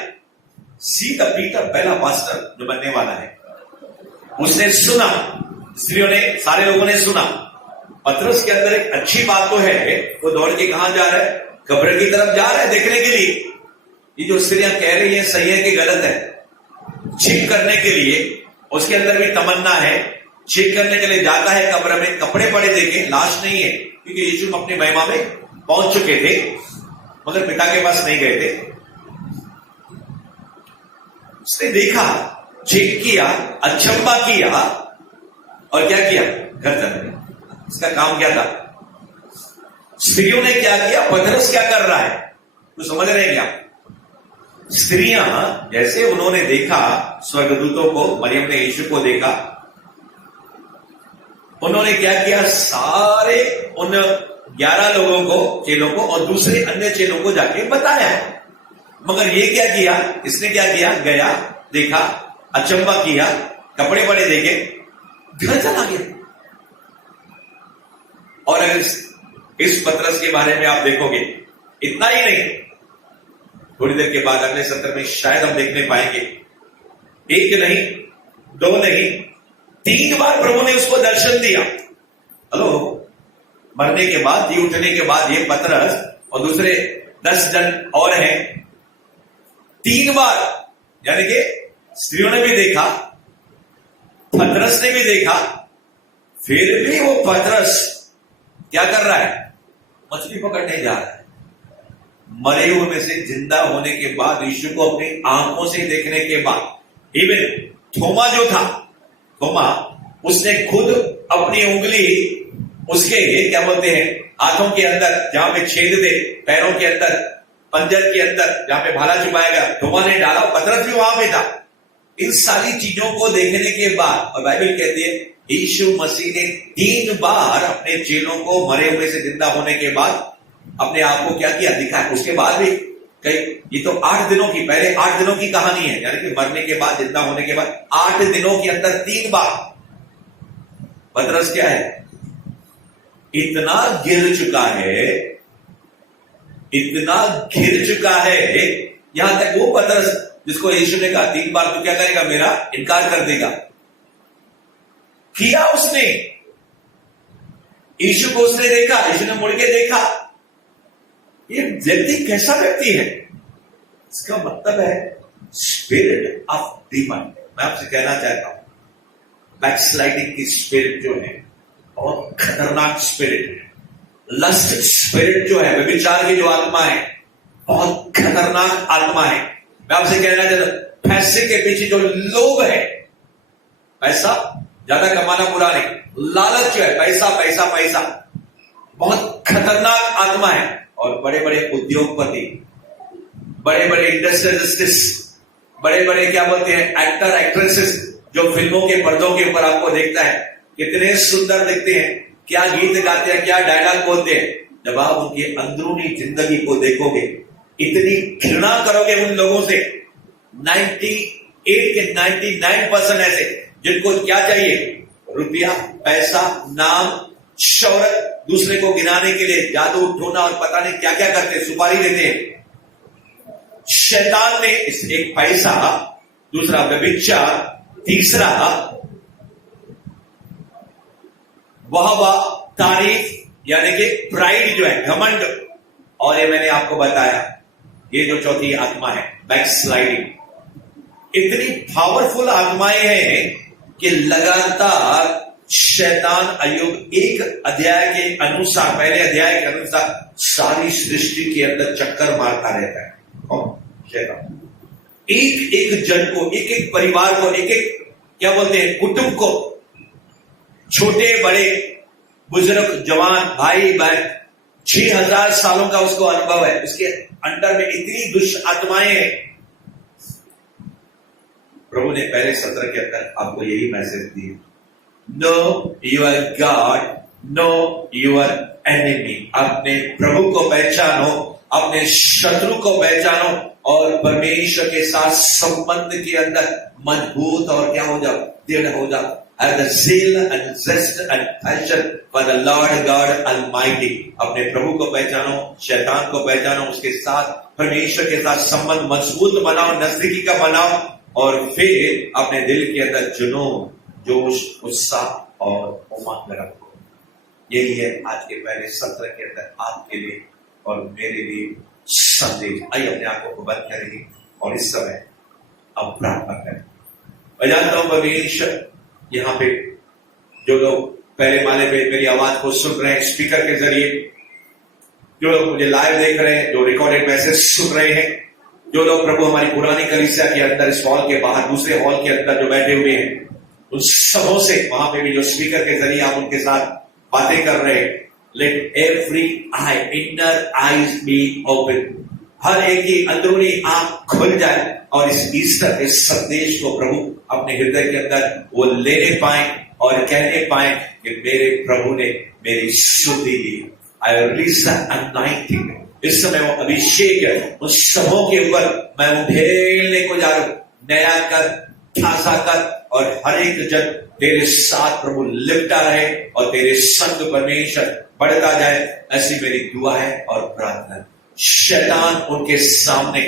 सीधा पीटर पहला पास्टर जो बनने वाला है, उसने सुना, स्त्रियों ने, सारे लोगों ने सुना। पतरस के अंदर एक अच्छी बात तो है, वो दौड़ के कहां जा रहा है? कब्र की तरफ जा रहा है देखने के लिए। ये जो स्त्रियां कह रही है सही है कि गलत है, चेक करने के लिए उसके अंदर भी तमन्ना है, चेक करने के लिए जाता है कब्र में। कपड़े पड़े देखे, लाश नहीं है, क्योंकि यीशु अपनी महिमा में पहुंच चुके थे, मगर पिता के पास नहीं गए थे। उसने देखा, चेक किया, अचंभा किया और क्या किया? घर चला गया। इसका काम क्या था? स्त्रियों ने क्या किया, पतरस क्या कर रहा है, तो समझ रहे हैं क्या? स्त्रियां जैसे उन्होंने देखा स्वर्गदूतों को, मरियम ने यीशु को देखा, उन्होंने क्या किया, सारे उन 11 लोगों को, चेलों को और दूसरे अन्य चेलों को जाके बताया। मगर ये क्या किया, इसने क्या किया, गया, देखा, अचंबा किया, कपड़े बड़े देखे, घर चला गया। और अगर इस पतरस के बारे में आप देखोगे, इतना ही नहीं, थोड़ी देर के बाद अगले सत्र में शायद हम देखने पाएंगे, एक नहीं, दो नहीं, 3 बार प्रभु ने उसको दर्शन दिया। हेलो, मरने के बाद, जी उठने के बाद ये पतरस और दूसरे 10 जन और हैं, 3 बार, यानी कि स्त्रियों ने भी देखा, पतरस ने भी देखा, फिर भी वो पतरस क्या कर रहा है, मछली पकड़ने जा रहा है। मरे हुए में से जिंदा होने के बाद, यीशु को अपनी आंखों से देखने के बाद, इवन थोमा जो था, थोमा, उसने खुद अपनी उंगली उसके क्या बोलते हैं, हाथों के अंदर जहां पे छेद थे, पैरों के अंदर, पंजर के अंदर जहां पे भाला चुपाया गया, थोमा ने डाला, पतरस भी वहां पे था। इन सारी चीजों को देखने के बाद, और बाइबल कहती है यीशु मसीह ने 3 बार अपने चेलों को मरे हुए से जिंदा होने के बाद अपने आप को क्या किया, दिखा। उसके बाद भी कई, ये तो 8 दिनों की, पहले 8 दिनों की कहानी है, यानी कि मरने के बाद, जिंदा होने के बाद 8 दिनों के अंदर 3 बार पतरस क्या है, इतना गिर चुका है, इतना गिर चुका है, यहां तक वो पतरस जिसको यीशु ने कहा 3 बार तो क्या करेगा, मेरा इनकार कर देगा, किया उसने। यीशु को उसने देखा, यीशु ने मुड़ के देखा, ये व्यक्ति कैसा व्यक्ति है, इसका मतलब है स्पिरिट ऑफ डीमन। मैं आपसे कहना चाहता हूं, बैकस्लाइडिंग की स्पिरिट जो है बहुत खतरनाक स्पिरिट है। लस्ट स्पिरिट जो है, व्यभिचार की जो आत्मा है, बहुत खतरनाक आत्मा है। मैं आपसे कहना चाहता हूं, पैसे के पीछे जो लोभ है, पैसा ज्यादा कमाना बुरा नहीं, लालच जो है, पैसा पैसा पैसा, बहुत खतरनाक आत्मा है। और बड़े बड़े उद्योगपति, बड़े बड़े इंडस्ट्रियलिस्ट, बड़े बड़े क्या बोलते हैं, एक्टर एक्ट्रेसेस, जो फिल्मों के पर्दों के ऊपर आपको देखता है, कितने सुंदर दिखते हैं, क्या गीत गाते हैं, क्या डायलॉग बोलते हैं, जब आप उनकी अंदरूनी जिंदगी को देखोगे, इतनी घृणा करोगे उन लोगों से। 98 के 99% ऐसे जिनको क्या चाहिए, रुपया, पैसा, नाम, शौहरत, दूसरे को गिराने के लिए जादू टोना और पता नहीं क्या क्या करते, सुपारी देते हैं। शैतान ने एक पैसा, दूसरा व्यभिचार, तीसरा वाह तारीफ, यानी कि प्राइड जो है, घमंड, और ये मैंने आपको बताया, ये जो चौथी आत्मा है, बैकस्लाइडिंग। इतनी पावरफुल आत्माएं हैं कि लगातार शैतान अय्यूब 1 अध्याय के अनुसार, पहले अध्याय के अनुसार सारी सृष्टि के अंदर चक्कर मारता रहता है। कौन? शैतान। एक एक जन को, एक एक परिवार को, एक एक क्या बोलते हैं, कुटुंब को, छोटे बड़े, बुजुर्ग, जवान, भाई बहन, 6000 सालों का उसको अनुभव है, उसके अंदर में इतनी दुष्ट आत्माएं हैं। प्रभु ने पहले सत्र के अंदर आपको यही मैसेज दिया, know your God, know your enemy. अपने प्रभु को पहचानो, अपने शत्रु को पहचानो और परमेश्वर के साथ संबंध के अंदर मजबूत और क्या हो जाओ, दृढ़ हो जाओ। Have the zeal and zest and passion for the Lord God Almighty। अपने प्रभु को पहचानो, शैतान को पहचानो, उसके साथ, परमेश्वर के साथ संबंध मजबूत बनाओ, नजदीकी का बनाओ, और फिर अपने दिल के अंदर जुनून, जोश, उत्साह और उमंग रखो। यही है आज के पहले सत्र के अंदर आपके लिए और मेरे लिए संदेश। आइए अपने आंखों को बंद करेंगे और इस समय अब प्रार्थना करें। मैं जानता हूं परमेश्वर, यहाँ पे जो लोग पहले माले पे मेरी आवाज को सुन रहे हैं स्पीकर के जरिए, जो लोग मुझे लाइव देख रहे हैं, जो रिकॉर्डेड मैसेज सुन रहे हैं, जो लोग प्रभु हमारी पुरानी कलीसिया के अंदर, इस हॉल के बाहर, दूसरे हॉल के अंदर जो बैठे हुए हैं, उन सबों से, वहां पे भी जो स्पीकर के जरिए आप उनके साथ बातें कर रहे हैं। Let every eye inner eyes be open, हर एक की अंदरूनी आंख खुल जाए और इस ईस्टर के संदेश को प्रभु अपने हृदय के अंदर वो लेने पाए और कहने पाए कि मेरे प्रभु ने मेरी शुद्धि दी। आई रिलीज द अनॉइंटिंग, इस समय वो अभिषेक है उस सबों के ऊपर मैं उधेलने को जा रहा हूं। नया कर, ठासा कर, और हर एक जन तेरे साथ प्रभु लिपटा रहे और तेरे संग परमेश्वर बढ़ता जाए, ऐसी मेरी दुआ है और प्रार्थना। शैतान उनके सामने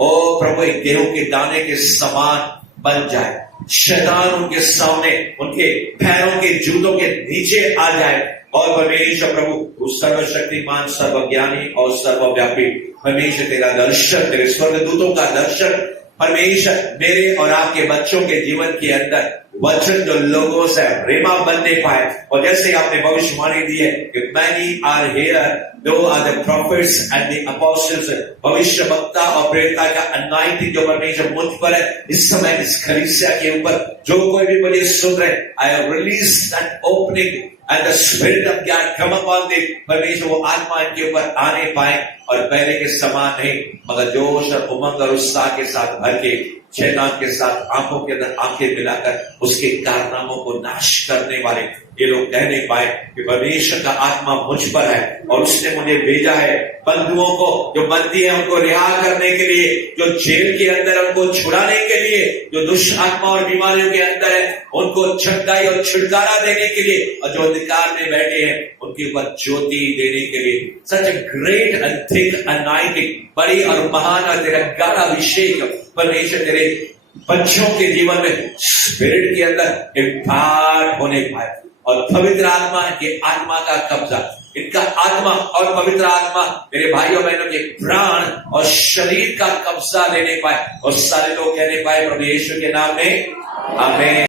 ओ प्रभु एक गेहूं के दाने के समान बन जाए, शैतान उनके सामने उनके पैरों के जूतों के नीचे आ जाए और परमेश्वर प्रभु उस सर्वशक्तिमान, सर्वज्ञानी और सर्वव्यापी परमेश्वर तेरा दर्शन, तेरे स्वर्गदूतों का दर्शन परमेश्वर मेरे और आपके बच्चों के जीवन के अंदर वचन जो लोगों से रेमा बनने पाए। और जैसे आपने भविष्यवाणी दी है कि many are here, those are the prophets and the apostles, भविष्य वक्ता और प्रेरिता का अनॉइंटिंग जो परमेश्वर मुझ पर है, इस समय इस कलीसिया के ऊपर जो कोई भी मुझे सुन रहे, I have release that opening and the spirit of God come upon them. परमेश्वर वो आत्मा इनके ऊपर आने पाए और पहले के समान नहीं मगर जोश और उमंग और उत्साह के साथ भर के शैतान के साथ आंखों के अंदर आंखें मिलाकर उसके कारनामों को नाश करने वाले ये लोग कहने पाए कि परमेश्वर का आत्मा मुझ पर है और उसने मुझे भेजा है बंधुओं को जो बंदी है उनको रिहा करने के लिए, जो जेल के अंदर है उनको छुड़ाने के लिए, जो दुष्ट आत्मा और बीमारियों के अंदर है उनको छटकाई और छुटकारा देने के लिए, और जो अंधकार में बैठे हैं उनके ऊपर ज्योति देने के लिए। Such a great and thick anointing, बड़ी और महान और तेरा गाढ़ा अभिषेक परमेश्वर तेरे बच्चों के जीवन में स्पिरिट के अंदर इम्पार्ट होने पाए और पवित्र आत्मा के आत्मा का कब्जा, इनका आत्मा और पवित्र आत्मा मेरे भाइयों बहनों के प्राण और शरीर का कब्जा लेने पाए और सारे लोग कहने पाए प्रभु यीशु के नाम में आमीन।